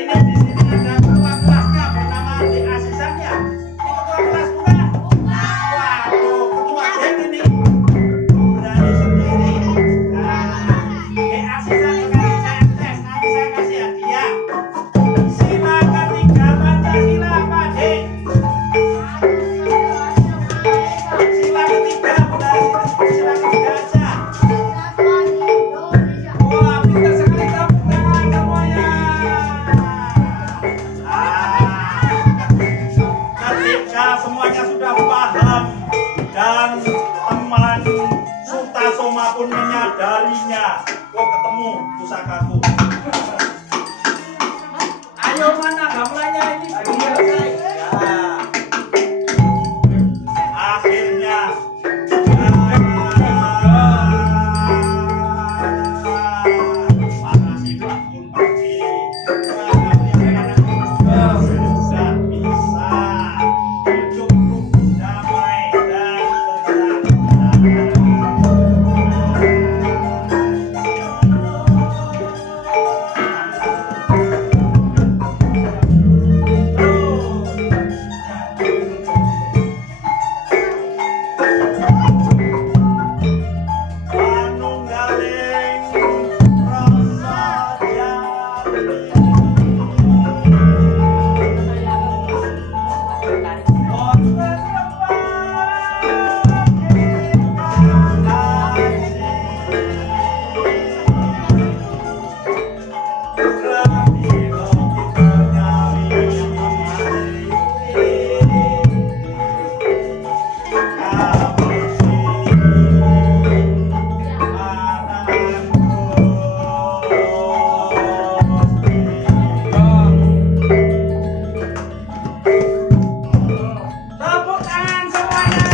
Ini di sini ada ketua kelasnya bernama Adik Asisannya. Ini ketua kelas bukan? Waduh, ketua geng ini. Berani sendiri. Adik Asisan kali saya tes, nanti saya kasih hadiah. Sila ketiga Pancasila, Pak Dik. Sila ketiga, udah sila ketiga aja. Wah, pintar sekali tepuk tangan semuanya. Ketika semuanya sudah paham dan teman Sutasoma pun menyadarinya, kok ketemu pusakaku. Ayo mana gamelannya ini? Ya. Akhirnya para siswa pun pergi. Sudah bisa hidup damai dan Manunggaling rasa tepuk tangan semuanya.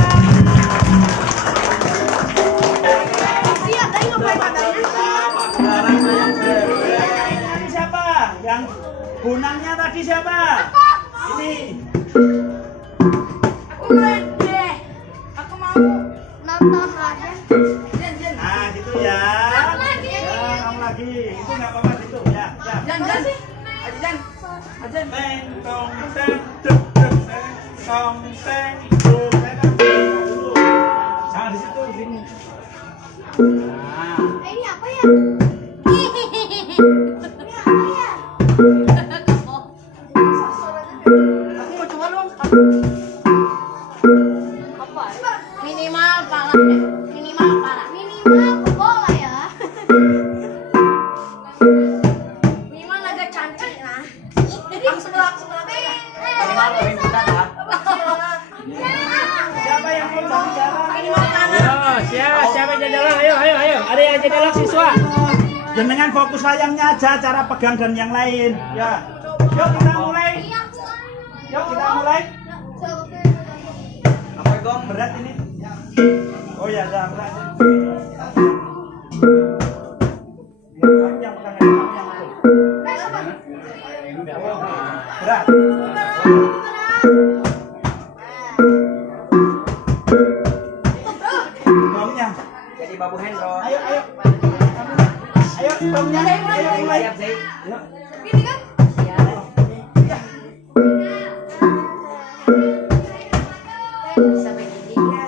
Ini siapa? Yang gunangnya tadi siapa? Ini. Nah, gitu ya. Kamu lagi. Ya, kamu lagi. Itu nggak apa-apa gitu ya. Ya. Teng tong teng duk duk teng tong teng duk. Saya kan dulu. Jangan di situ, di sini. Nah. Ini apa ya? Ini apa ya? Aku mau coba dong. Apa? Minimal pala deh. Minimal pala. Minimal bola ya. Minimal agak cantik lah. Aku sebelah. Minimal lebih bukan lah. Siapa yang mau cari jalan? Minimal kanan. Siapa yang jalan? Ayo. Ada yang jalan siswa. Jenengan fokus layangnya aja, cara pegang dan yang lain. Ya. Yuk kita mulai. Yuk kita mulai. Apa gong berat ini? Oh ya, ada berat. Biar kamu yang pegang aja, kamu yang atur. Oh, berat. Gongnya. Jadi Babu Hendro. Ayo. Ayo, gongnya. Ayo mulai. Yuk. Ini kan? Bisa begini ya.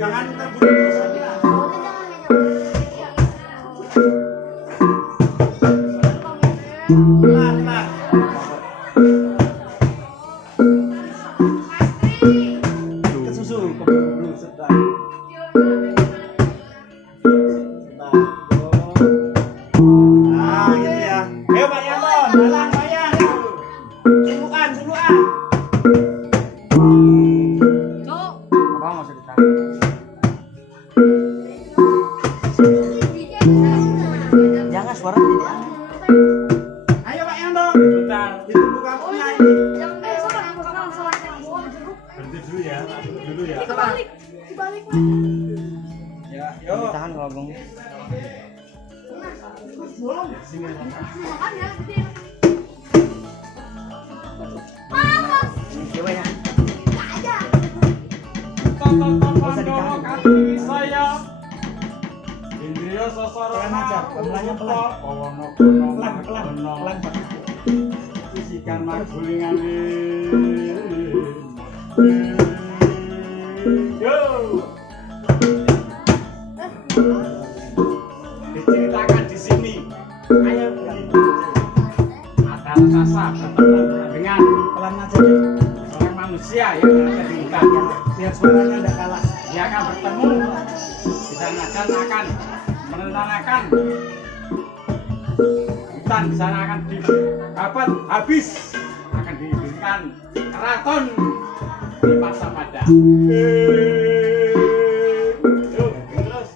Jangan terburu-buru saja. Pelan-pelan. Kesusu, keburu sebentar. Nah, gitu ya. Ayo Pak Yanton, jalan bayang. Suluan. Apa maksud kita? Jangan suara tidak. Ayo Pak Yanton. Bentar. Ditunggu kamunya ini. Berhenti dulu ya, dulu ya. Ya, yuk. Tahan kalau gong. Coba ya. Kaki saya. Indria Ayo sosoro Pelan aja, pelannya pelan. Pelan, Pelan. Isikan magulingan. Yo. Diceritakan di sini. Ayo ada rasa bertemu dengan Pelan aja. seorang manusia yang ada di hutan. Biar suaranya enggak kalah. Dia akan bertemu di sana dan akan merencanakan hutan di sana akan dapat habis, akan diberikan keraton di masa pada. Yuk, terus.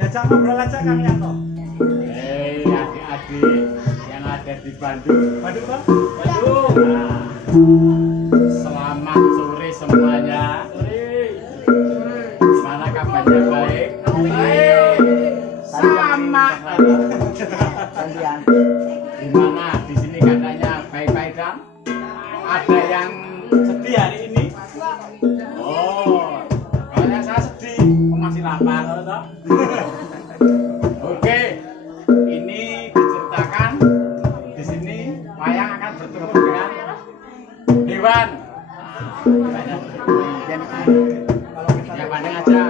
Diajak ngobrol aja Kang Yanto. Adik-adik yang ada di Bandung. Waduh, Bang. Bandung. Nah, selamat sore semuanya. Gimana kabarnya, baik? Baik. Sama. Gantian. Gimana di sini katanya baik-baik kan? Ada yang sedih hari ini? Oh, kayaknya saya sedih. Kok masih lapar, toh? Oke, ini diceritakan di sini wayang akan bertemu dengan hewan. Banyak yang pandang aja.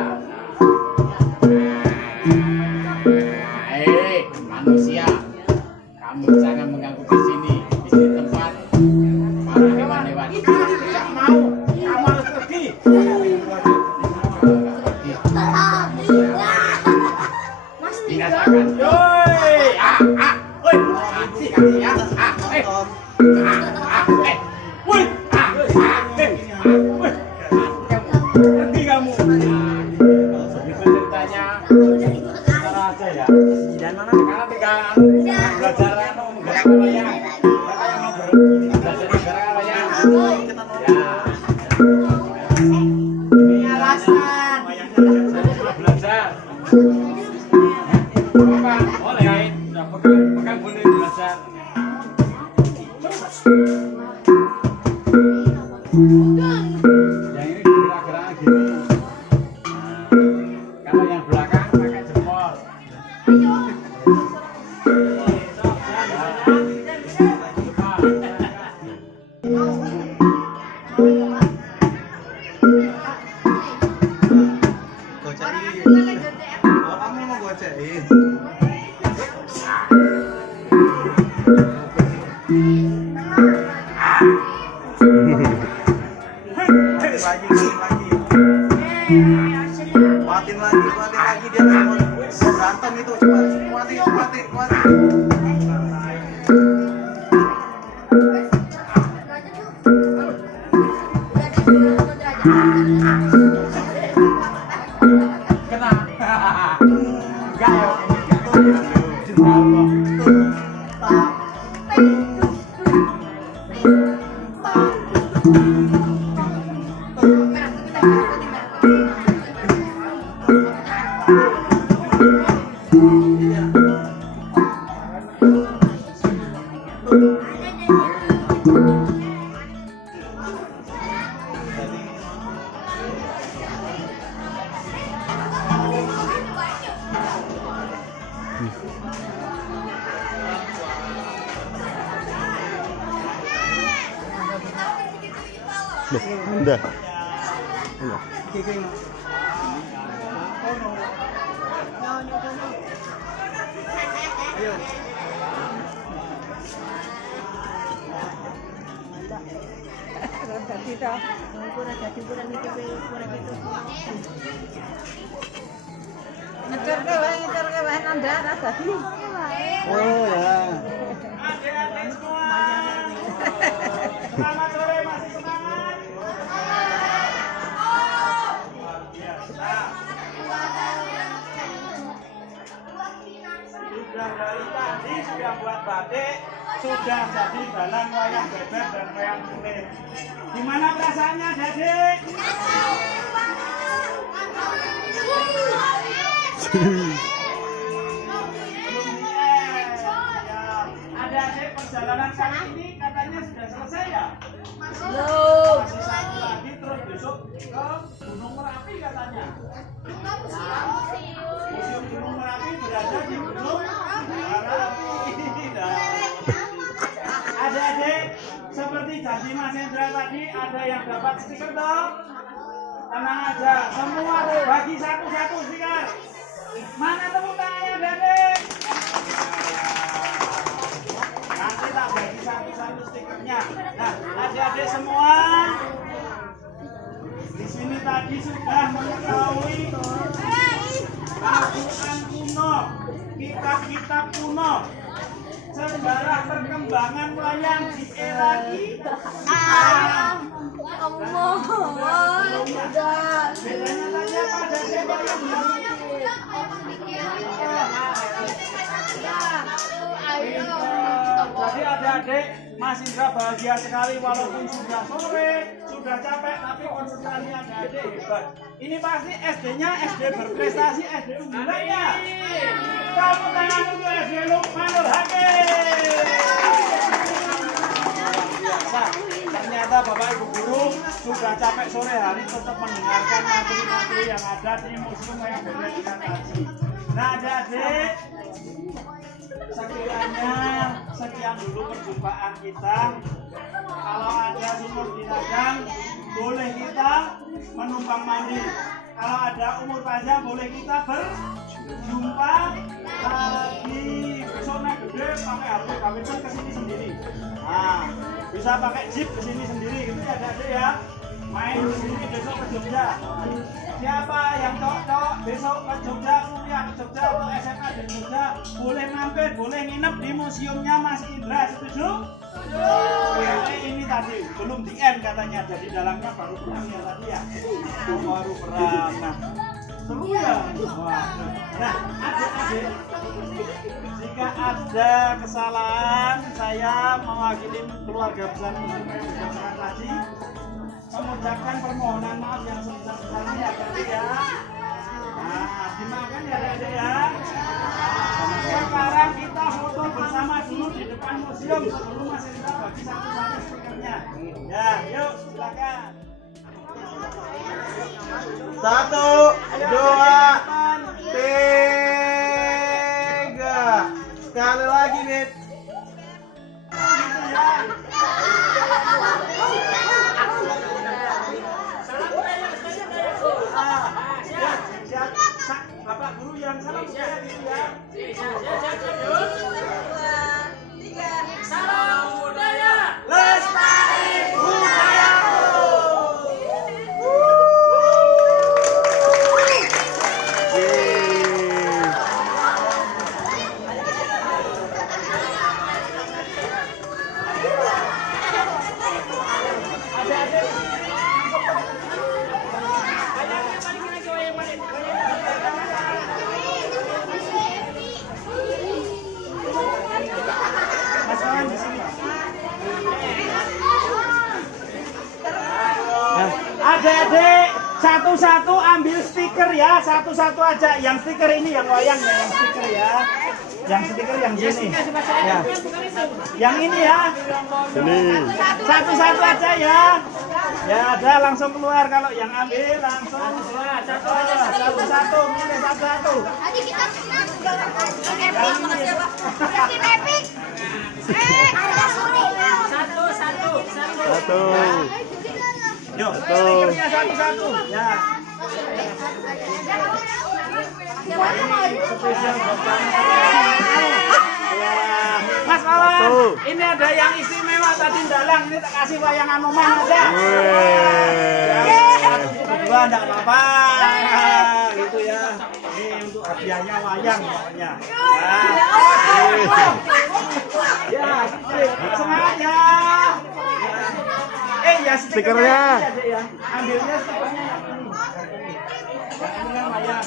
Manusia, kamu jangan mengganggu di sini. Di sini tempat para hewan-hewan. Tidak mau, kamu harus pergi. Dirasakan. Yoi, woi, kasih ya, woi, woi, pergi kamu. Begitu ceritanya. Cara aja ya. Dan mana? Sekarang tinggal belajar menggerakkan wayang. Belajar menggerakkan wayang. Ya. Ini alasan. Saya sudah belajar. Pegang, boleh. Sudah pegang boleh belajar. Yang ini gerak-gerak gitu. Kalau yang belakang pakai jempol. Kuatin lagi dia mau berantem itu, kuatin. Kena. Enggak ya. Udah. Ngecer ke wae nanda rasa di. Oh ya. Adik-adik semua. Selamat sore, masih semangat? Sudah dari tadi sudah buat batik, sudah jadi dalang wayang beber dan wayang kulit. Gimana perasaannya, Adik? Adik-adik perjalanan kali ini katanya sudah selesai ya? Belum. Masih satu lagi terus harus besok ke Gunung Merapi katanya. Museum Gunung Merapi berada di Gunung Merapi. Adik-adik, seperti janji Mas Hendra tadi, ada yang dapat stiker dong? Tenang aja, semua bagi satu-satu stiker. Mana tepuk tangannya, adik-adik? Nanti tak bagi satu-satu stikernya. Nah, adik-adik semua di sini tadi sudah mengetahui Al-Quran kuno, kitab-kitab kuno, sejarah perkembangan wayang di era kita. Bedanya tadi apa? Ada wayang Jadi adik-adik, Mas Indra bahagia sekali walaupun sudah sore, sudah capek, tapi konsentrasi adik-adik hebat. Ini pasti SD-nya SD berprestasi, SD unggulan ya. Tepuk tangan untuk SD Lukmanul Hakim. Nah, ternyata Bapak Ibu Guru sudah capek sore hari tetap mendengarkan materi-materi yang ada di museum yang berlebihan tadi. Nah, adik-adik, sekiranya sekian dulu perjumpaan kita. Kalau ada sumur di ladang, boleh kita menumpang mandi. Kalau ada umur panjang, boleh kita berjumpa lagi. Besok naik gede pakai HP, kami pun kesini sendiri. Nah, bisa pakai jeep kesini sendiri, gitu ya adik-adik ya. Main di sini besok ke Jogja. Siapa yang cocok besok ke Jogja, kuliah ke Jogja atau SMA di Jogja, boleh mampir, boleh nginep di museumnya Mas Indra, setuju? Ini tadi belum di end katanya, jadi dalangnya baru perang ya tadi ya. Baru perang. Nah, seru ya. Nah, adik-adik, jika ada kesalahan, saya mewakili keluarga besar Museum Budaya tadi mengucapkan permohonan maaf yang sebesar-besarnya ya tadi ya. Nah, dimakan ya adik-adik ya. Sekarang kita foto bersama dulu di depan museum sebelum Mas Indra bagi satu-satu stikernya. Ya, yuk silakan. 1, 2, 3. Sekali lagi, Mit. Bapak guru yang salam budaya gitu ya. Salam budaya, lestari budayaku. Adik-adik, satu-satu ambil stiker ya, satu-satu aja. Yang stiker ini yang wayang ya, yang stiker ya. Yang stiker yang sini. Ya. Yang ini ya. Ini. Satu-satu aja ya. Ya ada langsung keluar kalau yang ambil langsung keluar. Satu-satu, milih satu-satu. Tadi kita senang. Makasih ya, Pak. Kasih Epic. Ada Suri. Satu. Yuk, stikernya satu-satu. Ya. Spesial buat kamu. Mas Wawan, ini ada yang istimewa tadi dalang. Ini tak kasih wayang Anoman aja. Berdua enggak apa-apa. Gitu ya. Ini untuk hadiahnya wayang pokoknya. Ya, semangat ya. Ya stikernya. Ya. Ambilnya stikernya yang ini. Ini kan wayang.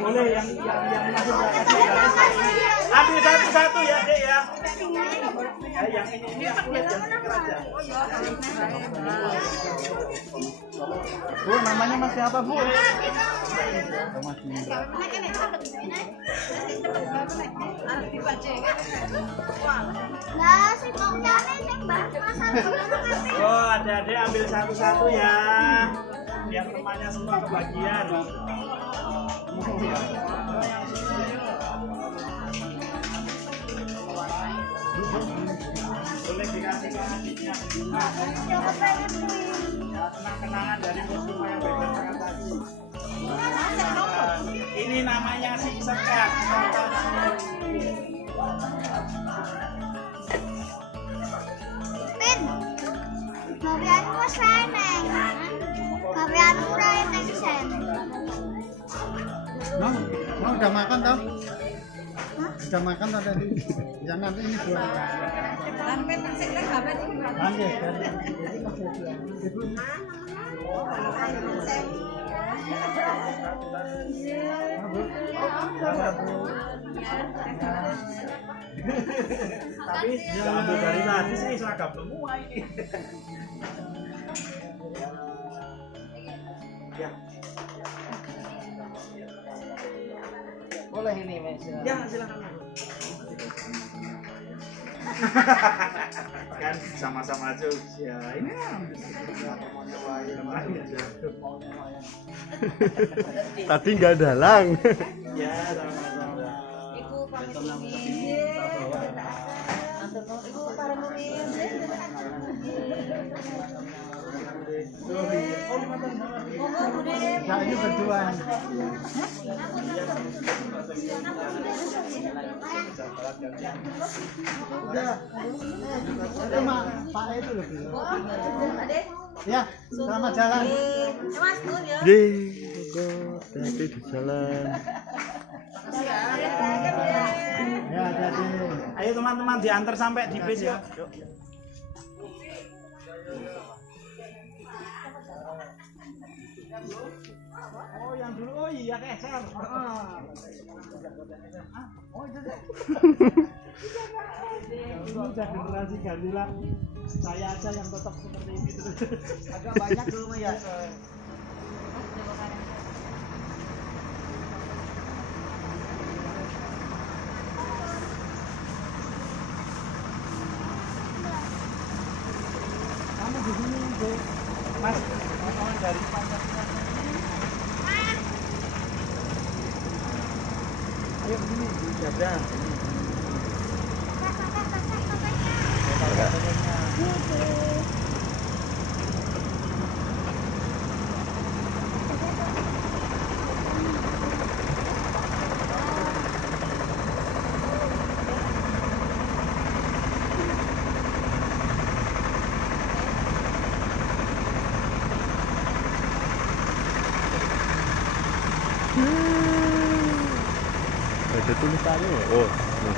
Boleh yang masuk kasih garis. Ambil satu-satu ya, Dek ya. Yang ini aku lihat yang stiker aja. Bu, namanya Mas siapa, Bu? Mas Indra. Lah, sing mau nyane sing Mbak Mas Oh, adik-adik ambil satu-satu ya. Biar temannya semua kebagian. Boleh dikasih ke adiknya. Kenang-kenangan dari museum wayang beber Jakarta. Ini namanya si sekat. Pin, gaweanmu wis eneng. Gaweanmu ora eneng sen. Mau udah makan toh? Udah makan toh tadi? Yang nanti ini buat. Lanjut. Tapi ambil dari tadi sih seragam semua ini. Ya. Boleh ini, Mas. Ya, silakan. Kan sama-sama Jogja. Ini Tadi nggak dalang. ya, sama-sama. Iku pamit ini. Iku para murid. Nah, ini berduaan. Udah. Itu mah Pak itu loh. Ya, selamat jalan. Mas, turun ya. Hati di jalan. Ya, hati-hati. Ayo teman-teman diantar sampai di base ya. Yuk. Oh yang dulu, oh iya keser. Oh itu deh. Ini udah generasi gantilan. Saya aja yang tetap seperti ini terus. Agak banyak dulu ya. Kamu di sini, Mas. Kawan dari Pancasila. Ayo begini, jaga. Ada tulisannya. Oh, nih.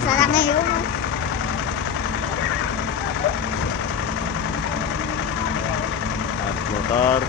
Sarangnya yuk. Motor.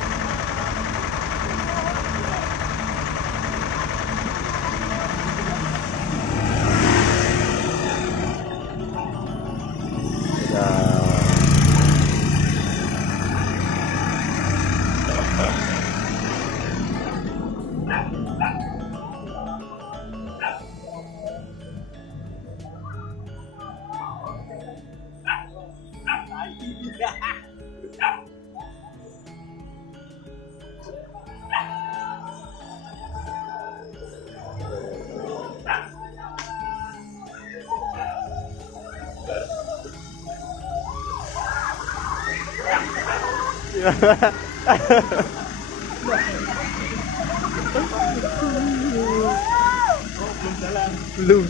Belum.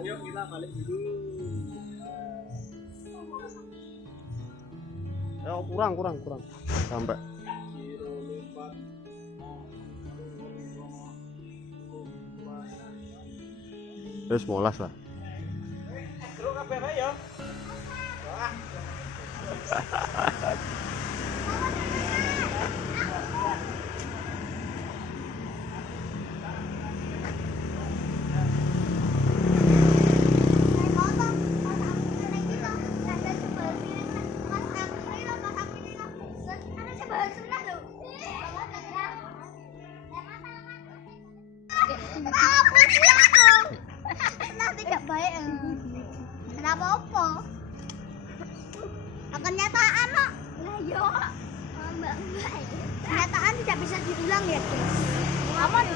Ayo kita balik dulu. Kurang. Sampai. Terus molas lah. Jeruk kabeh bae ya. Tidak baik. Kenapa apa? Kenyataan kok. Lah yo. Kenyataan tidak bisa diulang ya, guys. Aman.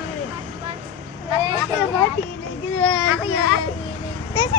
Aku ya. Tes